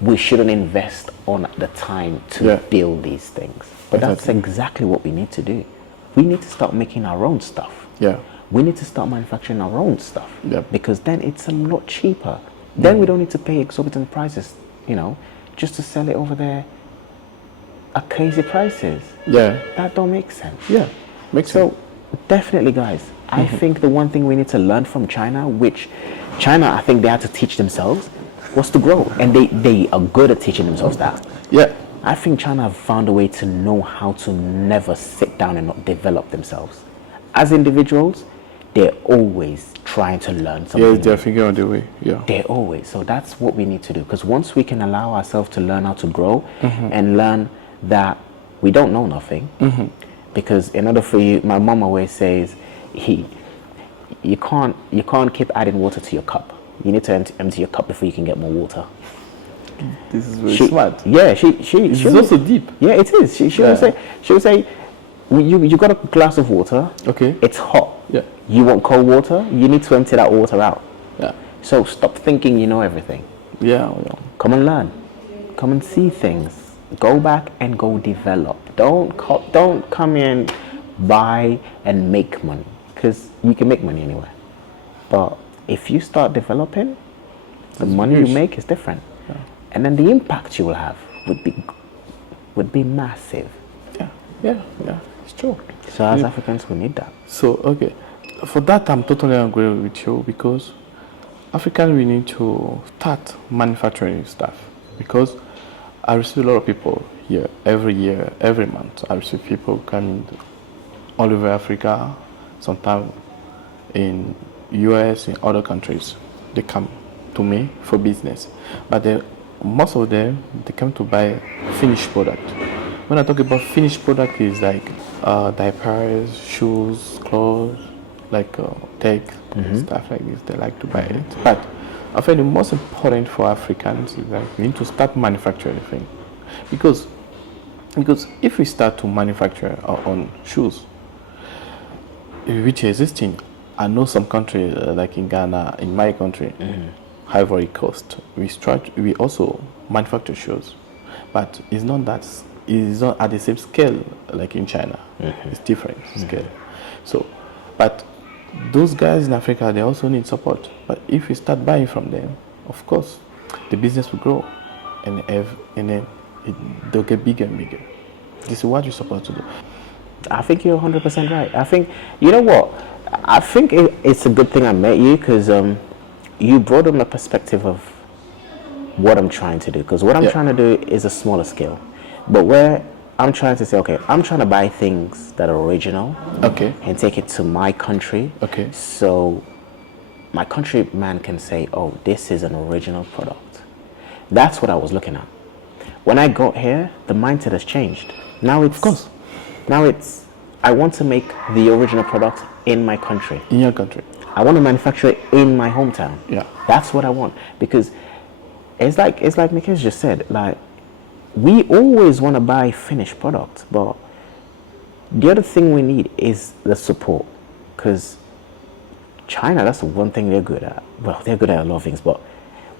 we shouldn't invest on the time to build these things. But that's exactly what we need to do. We need to start making our own stuff. Yeah. We need to start manufacturing our own stuff. Yeah. Because then it's a lot cheaper. Then we don't need to pay exorbitant prices, you know, just to sell it over there at crazy prices. Yeah. That don't make sense. Yeah. Makes sense. So definitely, guys, I think the one thing we need to learn from China, which China, I think they had to teach themselves, was to grow. And they are good at teaching themselves that. Yeah. I think China have found a way to know how to never sit down and not develop themselves. As individuals, they're always trying to learn something. Yeah, they're figuring out the way. Yeah. They're always. So that's what we need to do. Because once we can allow ourselves to learn how to grow and learn that we don't know nothing, because in order for you, my mom always says, you can't keep adding water to your cup. You need to empty your cup before you can get more water. This is very smart. Yeah, she It's also deep. Yeah, it is. She would say, you got a glass of water. Okay. It's hot. Yeah. You want cold water? You need to empty that water out. Yeah. So stop thinking you know everything. Yeah. Come and learn. Come and see things. Go back and go develop. Don't come in, buy and make money, because you can make money anywhere. But if you start developing, the money you make is different, and then the impact you will have would be massive. Yeah. It's true. So as Africans, we need that. So okay, for that I'm totally agree with you, because Africans, we need to start manufacturing stuff, because I receive a lot of people here every year, every month. I receive people coming all over Africa, sometimes in US, in other countries. They come to me for business, but most of them, they come to buy finished product. When I talk about finished product, is like diapers, shoes, clothes, like tech, stuff like this. They like to buy it. But I think the most important for Africans is that we need to start manufacturing things, because if we start to manufacture our own shoes, which is existing, I know some countries like in Ghana, in my country, Ivory Coast, we also manufacture shoes, but it's not at the same scale like in China. It's different scale. So, but those guys in Africa, they also need support. But if we start buying from them, of course, the business will grow, and then they'll get bigger and bigger. This is what you're supposed to do. I think you're 100% right. I think, you know what? I think it's a good thing I met you, because you brought on a perspective of what I'm trying to do. Because what I'm trying to do is a smaller scale. But where I'm trying to say, okay, I'm trying to buy things that are original, and take it to my country, so my countryman can say, oh, this is an original product. That's what I was looking at. When I got here, the mindset has changed. Now it's, I want to make the original product in my country. In your country. I want to manufacture it in my hometown. Yeah. That's what I want, because it's like Mikhail just said, like, we always want to buy finished products, but the other thing we need is the support, because China, that's the one thing they're good at. Well, they're good at a lot of things, but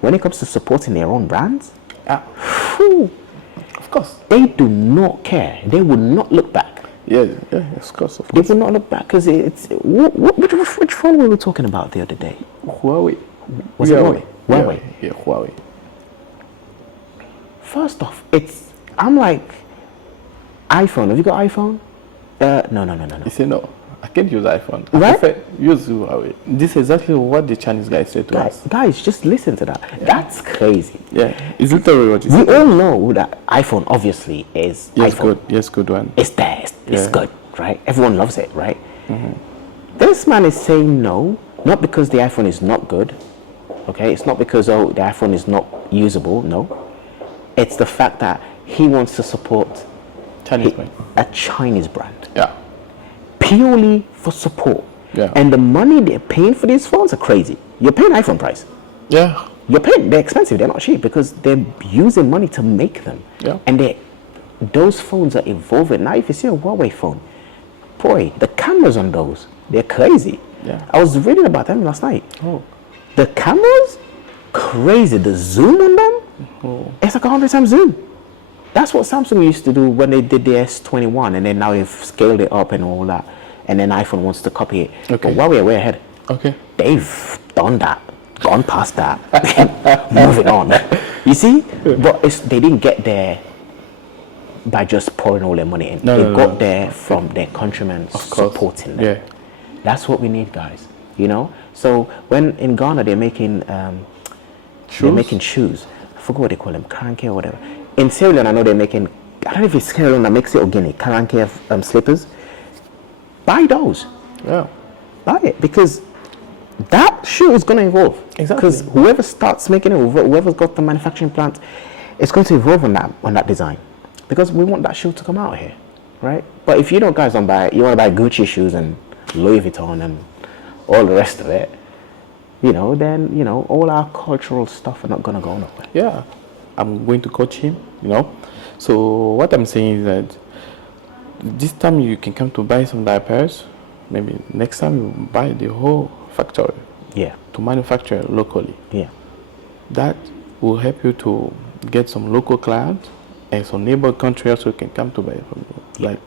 when it comes to supporting their own brands, of course, they do not care. They will not look back. Yeah, of course. They will not look back, because it's which phone were we talking about the other day? Huawei. Was it Huawei? Huawei. Yeah, Huawei. First off, I'm like, iPhone. Have you got iPhone? No. You say no. I can't use iPhone. Right? I prefer use Huawei. This is exactly what the Chinese guys said to us. Guys, just listen to that. Yeah. That's crazy. Yeah, it's literally what you said. We all know that iPhone obviously is iPhone. Good. Yes, good one. It's there. It's good, right? Everyone loves it, right? This man is saying no, not because the iPhone is not good. Okay, it's not because the iPhone is not usable. No, it's the fact that he wants to support a Chinese brand. Yeah. Purely for support. Yeah. And the money they're paying for these phones are crazy. You're paying iPhone price. Yeah. They're expensive, they're not cheap, because they're using money to make them. Yeah. And those phones are evolving. Now if you see a Huawei phone, boy, the cameras on those, they're crazy. Yeah. I was reading about them last night. Oh. The cameras, crazy. The zoom on them, it's like 100 times zoom. That's what Samsung used to do when they did the S21, and then now they've scaled it up and all that, and then iPhone wants to copy it. Okay. But Huawei are way ahead. Okay. They've done that, gone past that, moving on. You see? But they didn't get there by just pouring all their money in. They got there from their countrymen supporting them. Yeah. That's what we need, guys. You know? So when in Ghana they're making shoes. I forgot what they call them, karanke or whatever. In Sierra Leone, I know they're making, I don't know if it's Sierra Leone that makes it or Guinea, karanke slippers. Buy those. Yeah. Buy it, because that shoe is going to evolve. Exactly. Because whoever starts making it, whoever's got the manufacturing plant, it's going to evolve on that design. Because we want that shoe to come out here, right? But if you guys don't buy it, you want to buy Gucci shoes and Louis Vuitton and all the rest of it, then all our cultural stuff are not going to go nowhere. Yeah. I'm going to coach him, you know. So what I'm saying is that this time you can come to buy some diapers. Maybe next time you buy the whole factory. Yeah. To manufacture locally. Yeah. That will help you to get some local clients, and some neighbor country also can come to buy from you. Yeah. Like,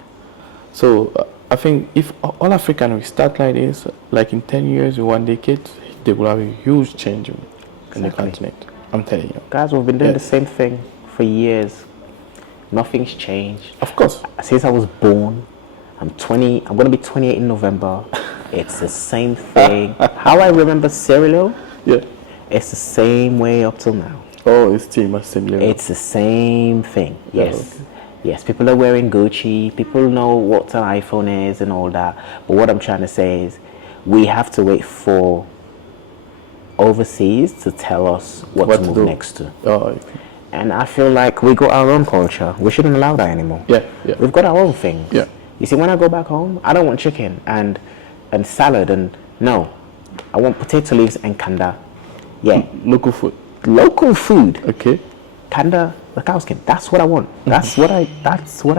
so I think if all African will start like this, like in 10 years, in 1 decade, they will have a huge change in the continent. I'm telling you. Guys, we've been doing the same thing for years. Nothing's changed. Of course. Since I was born, I'm 20. I'm going to be 28 in November. It's the same thing. How I remember cereal, it's the same way up till now. Oh, it's still the same level. It's the same thing. Yes. Okay. Yes, people are wearing Gucci. People know what an iPhone is and all that. But what I'm trying to say is we have to wait for overseas to tell us what to move next to. Oh, okay. And I feel like we got our own culture. We shouldn't allow that anymore. Yeah. We've got our own things. Yeah. You see, when I go back home, I don't want chicken and salad and no. I want potato leaves and kanda. Yeah. Local food. Local food. Okay. Kanda, the cow skin. That's what I want. That's what I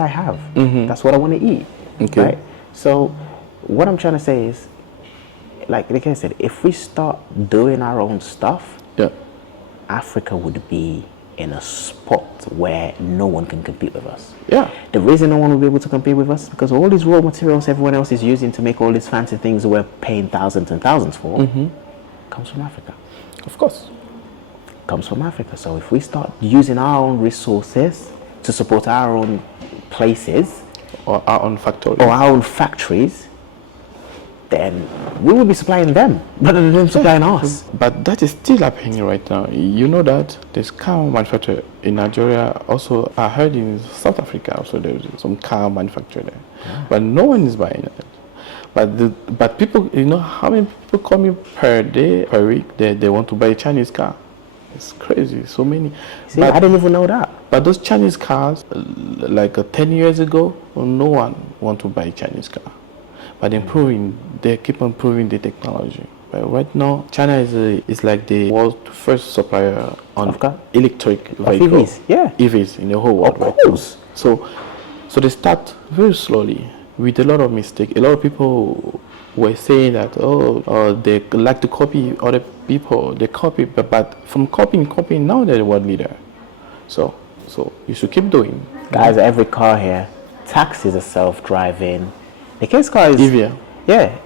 have. That's what I want to eat. Okay. Right? So what I'm trying to say is, like I said, if we start doing our own stuff, Africa would be in a spot where no one can compete with us. Yeah. The reason no one will be able to compete with us is because all these raw materials everyone else is using to make all these fancy things that we're paying thousands and thousands for comes from Africa. Of course. Comes from Africa. So if we start using our own resources to support our own places or our own factories, then we will be supplying them rather than them supplying us. But that is still happening right now. You know that there's car manufacturer in Nigeria. Also, I heard in South Africa also there's some car manufacturer there, but no one is buying it. But people, you know how many people call me per day, per week? They want to buy a Chinese car. It's crazy. So many. See, I didn't even know that. But those Chinese cars, like 10 years ago, no one want to buy a Chinese car. But they keep on improving the technology. But right now, China is like the world's first supplier on electric vehicles. EVs, EVs in the whole world. Of course. So they start very slowly with a lot of mistakes. A lot of people were saying that they like to copy other people. They copy, but from copying, now they're the world leader. So you should keep doing. Guys, every car here, taxis are self-driving. The case car is EV. Yeah,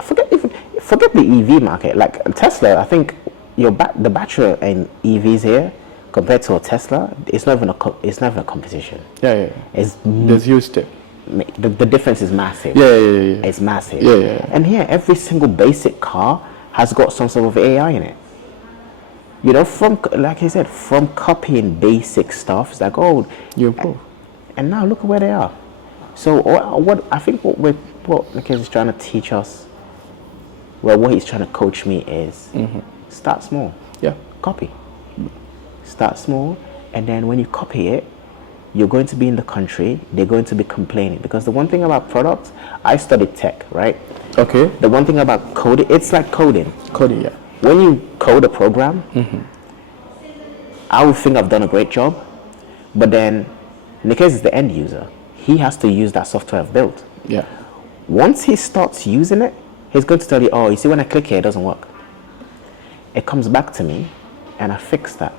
forget the EV market. Like Tesla, I think the battery in EVs here compared to a Tesla, it's not even a competition. Yeah. There's huge step. The difference is massive. Yeah. It's massive. Yeah. And here, every single basic car has got some sort of AI in it. You know, like I said, from copying basic stuff, it's like, you improve. And now look at where they are. So what Nick is trying to teach us, what he's trying to coach me is start small. Yeah. Copy. Start small, and then when you copy it, you're going to be in the country, they're going to be complaining. Because the one thing about products, I studied tech, right? Okay. The one thing about coding, it's like coding. Coding, yeah. When you code a program, I would think I've done a great job, but then Nick is the end user. He has to use that software I've built. Yeah. Once he starts using it, he's going to tell you, you see when I click here, it doesn't work. It comes back to me, and I fix that.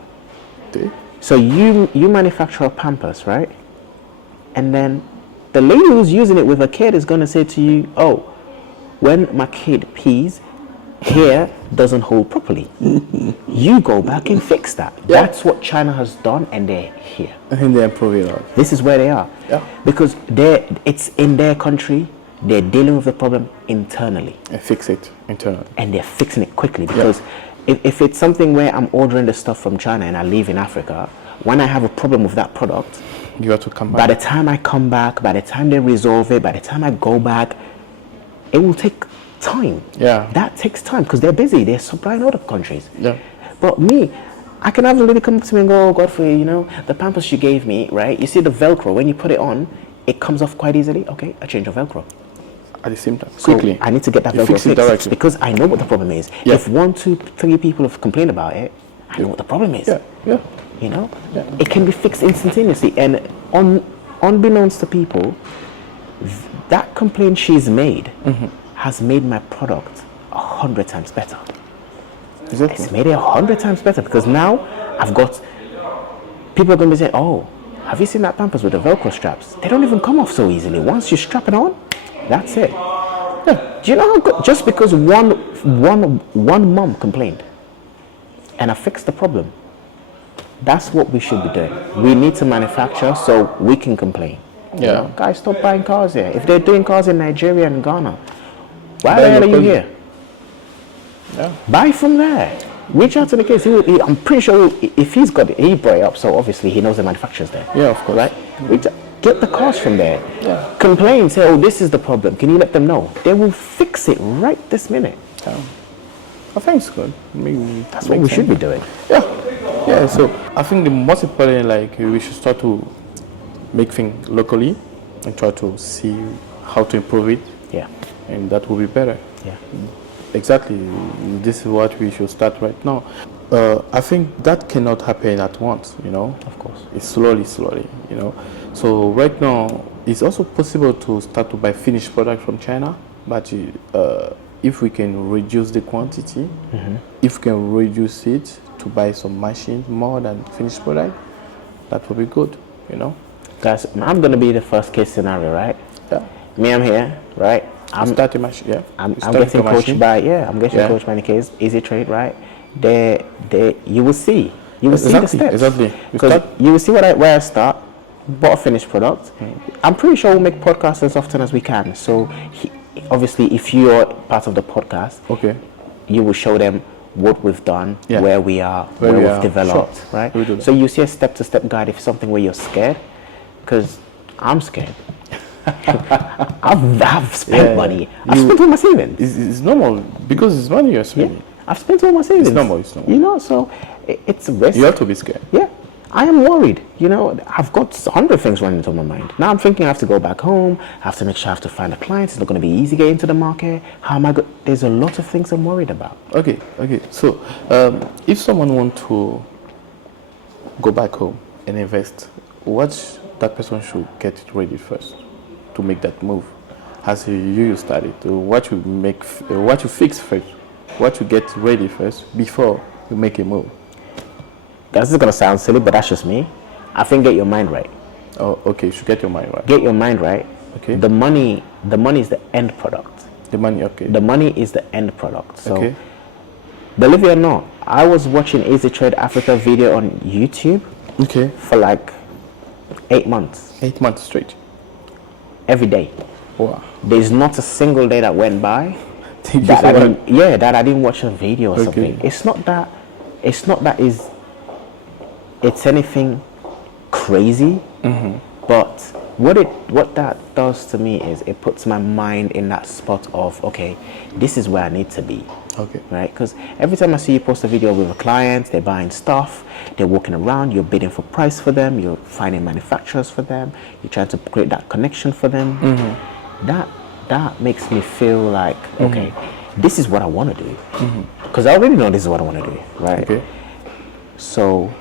Okay. So you manufacture a Pampers, right? And then the lady who's using it with a kid is going to say to you, when my kid pees, here doesn't hold properly. You go back and fix that. Yeah. That's what China has done, and they're here. And they're improving it. This is where they are. Yeah. Because it's in their country, they're dealing with the problem internally. And fix it internally. And they're fixing it quickly, because if it's something where I'm ordering the stuff from China and I live in Africa, when I have a problem with that product, you have to come back. By the time I come back, by the time they resolve it, by the time I go back, it will take time. Yeah. That takes time because they're busy. They're supplying other countries. Yeah. But me, I can have a lady come up to me and go, Godfrey, the Pampers you gave me, right? You see the Velcro, when you put it on, it comes off quite easily. Okay, I change the Velcro. At the same time, So quickly. I need to get that Velcro fixed because I know what the problem is. Yeah. If 1, 2, 3 people have complained about it, I know what the problem is. Yeah. You know, it can be fixed instantaneously, and unbeknownst to people, that complaint she's made has made my product 100 times better. Exactly. It's made it 100 times better because now I've got people are going to be saying, "Oh, have you seen that Pampers with the Velcro straps? They don't even come off so easily. Once you strap it on, that's it." Yeah. Do you know how good? Just because one mom complained, and I fixed the problem. That's what we should be doing. We need to manufacture so we can complain. Yeah. You know, guys, stop buying cars here. If they're doing cars in Nigeria and Ghana, why the hell are you here? Yeah. Buy from there. Reach out to the kids. I'm pretty sure if he's got it, he brought it up, so obviously he knows the manufacturers there. Yeah, of course. Right? Get the cars from there. Yeah. Complain, say, "Oh, this is the problem. Can you let them know?" They will fix it right this minute. Yeah. I think it's good. That's what we should be doing. Yeah. Yeah, so I think the most important, like, we should start to make things locally and try to see how to improve it. Yeah. And that will be better. Yeah. Exactly. This is what we should start right now. I think that cannot happen at once, you know. Of course. It's slowly, you know. So right now, it's also possible to start to buy finished product from China, but if we can reduce the quantity, if we can reduce it to buy some machines more than finished product, that would be good, you know. Guys, I'm going to be the first case scenario, right? Yeah. Me, I'm here, right? I'm starting machine, yeah. I'm getting coached by, coached by Nikkei's Easy Trade, right? You will see. You will see the steps. Exactly. Because you will see where I start, bought a finished product. I'm pretty sure we'll make podcasts as often as we can. So obviously, if you're part of the podcast, you will show them what we've done, where we are, where we've developed, right? So you see a step-to-step guide if something where you're scared, because I'm scared. I've spent money. I've spent all my savings. It's normal because it's money you're spending. Yeah. I've spent all my savings. It's normal. You know, so it's a risk. You have to be scared. Yeah. I am worried. You know, I've got 100 things running into my mind. Now I'm thinking I have to go back home. I have to make sure I have to find a client. It's not going to be easy getting into the market. How am I going? There's a lot of things I'm worried about. Okay. So if someone wants to go back home and invest, what that person should get it ready first to make that move? As you started, what you fix first, what you get ready first before you make a move. This is going to sound silly, but that's just me. I think get your mind right. Oh, okay. You should get your mind right. Get your mind right. Okay. The money is the end product. The money, okay. The money is the end product. So, believe it or not, I was watching Easy Trade Africa video on YouTube. Okay. For like 8 months. 8 months straight. Every day. Wow. There's not a single day that went by that I didn't watch a video or something. It's not that it's anything crazy, but what that does to me is it puts my mind in that spot of, okay, this is where I need to be. Okay. Right? Because every time I see you post a video with a client, they're buying stuff, they're walking around, you're bidding for price for them, you're finding manufacturers for them, you're trying to create that connection for them. That makes me feel like, okay, this is what I want to do. Because I already know this is what I want to do, right? Okay. So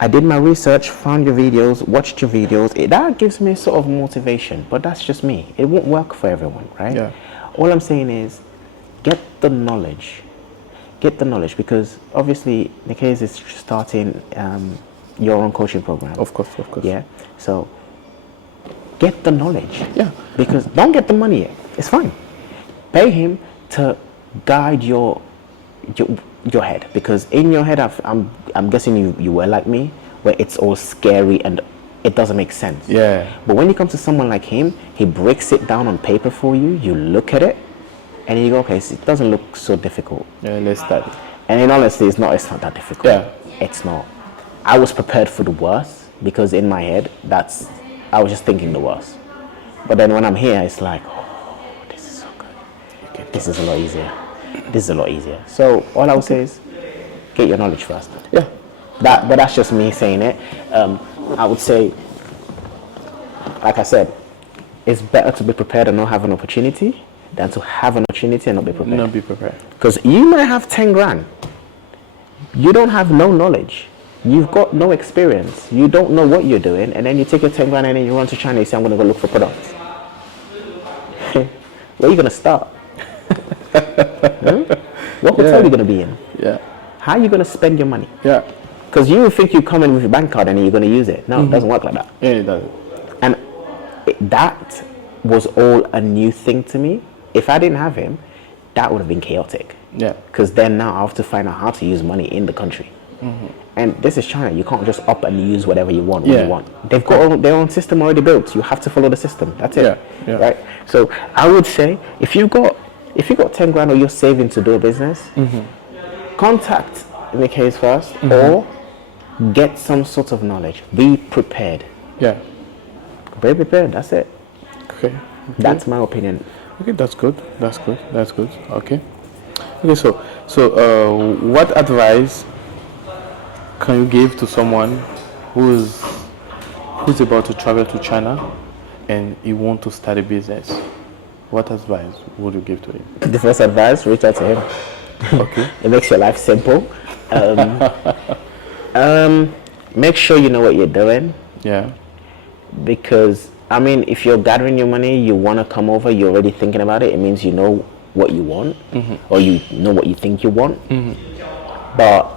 I did my research, found your videos, watched your videos. That gives me sort of motivation, but that's just me. It won't work for everyone, right? Yeah. All I'm saying is get the knowledge. Get the knowledge, because obviously Nikkei's is starting your own coaching program. Of course. Yeah. So get the knowledge. Yeah. Because don't get the money yet. It's fine. Pay him to guide your head, because in your head I'm guessing you were like me, where it's all scary and it doesn't make sense. Yeah. But when you come to someone like him, he breaks it down on paper for you. You look at it and you go, okay, so it doesn't look so difficult. Yeah, let's start. And in honesty, it's not that difficult. Yeah. It's not. I was prepared for the worst, because in my head I was just thinking the worst. But then when I'm here, it's like, oh, this is so good. This is a lot easier. This is a lot easier. So all I would say is get your knowledge first. Yeah. But that's just me saying it. I would say, like I said, it's better to be prepared and not have an opportunity than to have an opportunity and not be prepared. Not be prepared. Because you might have 10 grand. You don't have no knowledge. You've got no experience. You don't know what you're doing, and then you take your 10 grand and then you run to China. You say, I'm going to go look for products. Where are you going to start? What hotel are you going to be in? Yeah. How are you going to spend your money? Yeah. Because you think you come in with your bank card and you're going to use it. No, it doesn't work like that. Yeah, it doesn't. And that was all a new thing to me. If I didn't have him, that would have been chaotic. Yeah. Because then now I have to find out how to use money in the country. And this is China. You can't just up and use whatever you want when you want. They've got their own system already built. You have to follow the system. That's it. Yeah. Right? So I would say if you got 10 grand or you're saving to do a business, contact in the case first or get some sort of knowledge. Be prepared. Yeah. Be prepared. That's it. Okay. That's my opinion. Okay, that's good. That's good. That's good. Okay. Okay, so what advice can you give to someone who's about to travel to China and he want to start a business? What advice would you give to him? The first advice, reach out to him. Okay. It makes your life simple. Make sure you know what you're doing. Yeah. Because, I mean, if you're gathering your money, you want to come over, you're already thinking about it, it means you know what you want, or you know what you think you want. But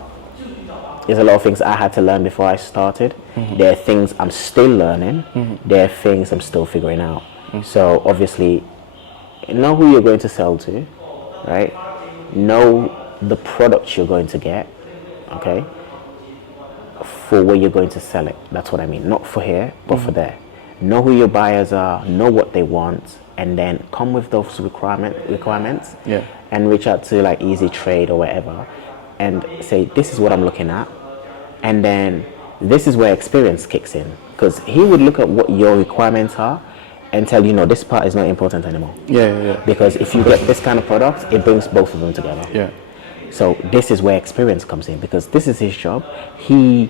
there's a lot of things I had to learn before I started. There are things I'm still learning. There are things I'm still figuring out. So obviously, know who you're going to sell to, right? Know the products you're going to get, okay? For where you're going to sell it. That's what I mean. Not for here, but for there. Know who your buyers are, know what they want, and then come with those requirements. Yeah. And reach out to like Easy Trade or whatever and say, this is what I'm looking at. And then this is where experience kicks in. Because he would look at what your requirements are and tell you, no, this part is not important anymore. Yeah. Because if you get this kind of product, it brings both of them together. Yeah. So this is where experience comes in, because this is his job. He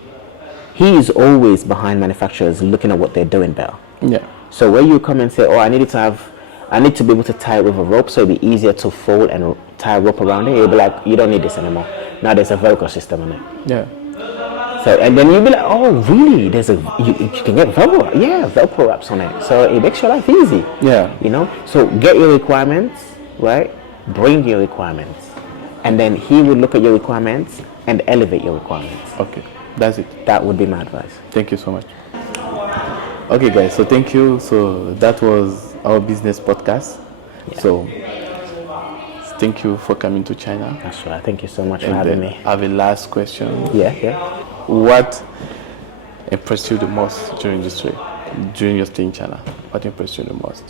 is always behind manufacturers looking at what they're doing better. Yeah. So where you come and say, oh, I need to be able to tie it with a rope so it'll be easier to fold and tie a rope around it. You'll be like, you don't need this anymore. Now there's a Velcro system on it. Yeah. So, and then you'll be like, oh, really? You can get Velcro? Yeah, Velcro wraps on it. So it makes your life easy. Yeah. You know? So get your requirements, right? Bring your requirements. And then he would look at your requirements and elevate your requirements. Okay. That's it. That would be my advice. Thank you so much. Okay, guys. So thank you. So that was our business podcast. Yeah. So thank you for coming to China. That's right. Thank you so much for having me. I have a last question. Yeah. What impressed you the most during your stay in China? What impressed you the most?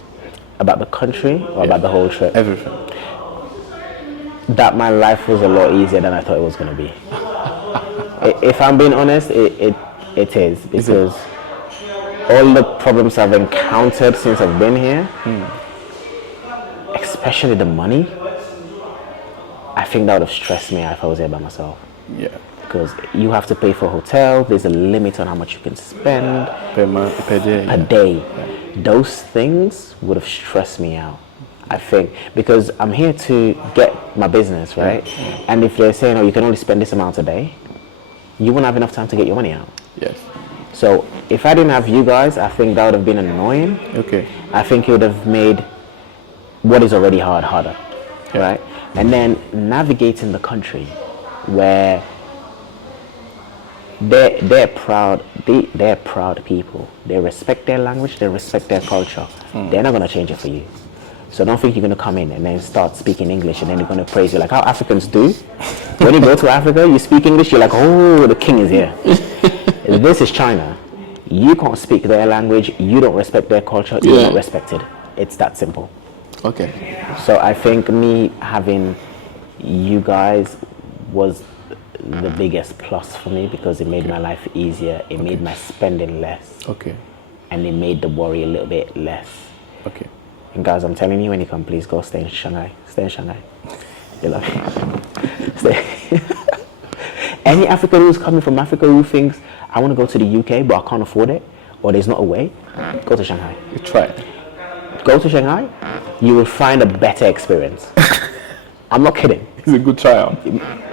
About the country or about the whole trip? Everything. That my life was a lot easier than I thought it was going to be. If I'm being honest, it is, because all the problems I've encountered since I've been here, especially the money, I think that would have stressed me if I was here by myself. Yeah. Because you have to pay for a hotel, there's a limit on how much you can spend per month, per day. A day. Yeah. Those things would have stressed me out, I think, because I'm here to get my business, right? Yeah. And if they're saying, oh, you can only spend this amount a day, you won't have enough time to get your money out. Yes. So if I didn't have you guys, I think that would have been annoying. Okay. I think it would have made what is already hard harder, right? And then navigating the country where they're proud people. They respect their language, they respect their culture. They're not going to change it for you. So don't think you're going to come in and then start speaking English and then they're going to praise you like how Africans do. When you go to Africa, you speak English, you're like, oh, the king is here. This is China. You can't speak their language, you don't respect their culture, you're not respected. It's that simple. Okay. So I think me having you guys was the biggest plus for me, because it made my life easier, it made my spending less. Okay. And it made the worry a little bit less. Okay. And guys, I'm telling you, when you come, please go stay in Shanghai. Stay in Shanghai. You love it. Stay. Any African who's coming from Africa who thinks, I want to go to the UK, but I can't afford it, or there's not a way, go to Shanghai. You try it. Go to Shanghai, you will find a better experience. I'm not kidding. It's a good tryout.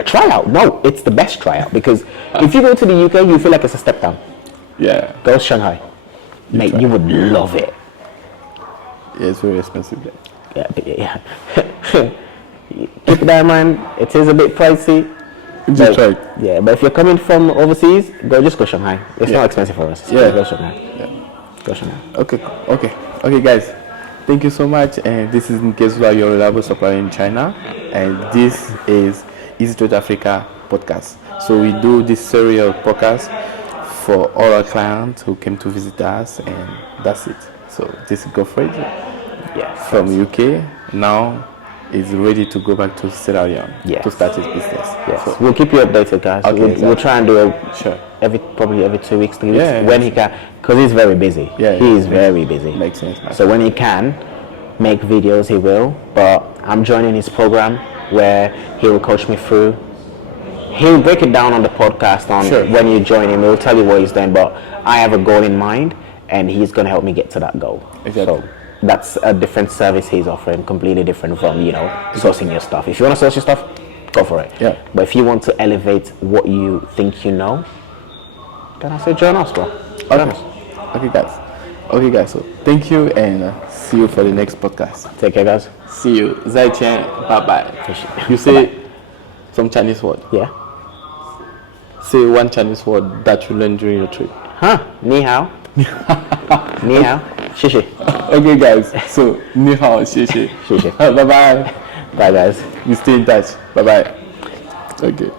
Tryout? No, it's the best tryout because if you go to the UK, you feel like it's a step down. Yeah. Go to Shanghai. Mate, you would love it. Yeah, it's very expensive there. Yeah. Keep that in mind. It is a bit pricey. Just right. Yeah, but if you're coming from overseas, just go Shanghai. It's not expensive for us. Yeah. Go Shanghai. Yeah. Go Shanghai. Okay, guys. Thank you so much. And this is 𝐬𝐮𝐬, your reliable supplier in China. And this is Easy Trade Africa podcast. So we do this serial podcast for all our clients who came to visit us, and that's it. So this is 𝐬𝐻𝐡𝐻 from UK. Now is ready to go back to Sierra Leone to start his business. Yes. So we'll keep you updated, guys. Okay, we'll try and do it probably every 2 weeks, 3 weeks when he can, because he's very busy. He is very busy. Makes sense. So when he can make videos, he will. But I'm joining his program where he will coach me through. He'll break it down on the podcast when you join him. He'll tell you what he's doing. But I have a goal in mind, and he's going to help me get to that goal. Exactly. So that's a different service he's offering, completely different from, sourcing your stuff. If you want to source your stuff, go for it. Yeah. But if you want to elevate what you think you know, then I say join us, bro. Join us. Okay, guys. So thank you, and see you for the next podcast. Take care, guys. See you. 𝐬𝐻𝐴, bye-bye. You say some Chinese word. Yeah. Say one Chinese word that you learned during your trip. Ni hao. Ni hao. Xie. Okay, guys. So, 你好,谢谢. Xie. Bye-bye. Bye, guys. We stay in touch. Bye-bye. Okay.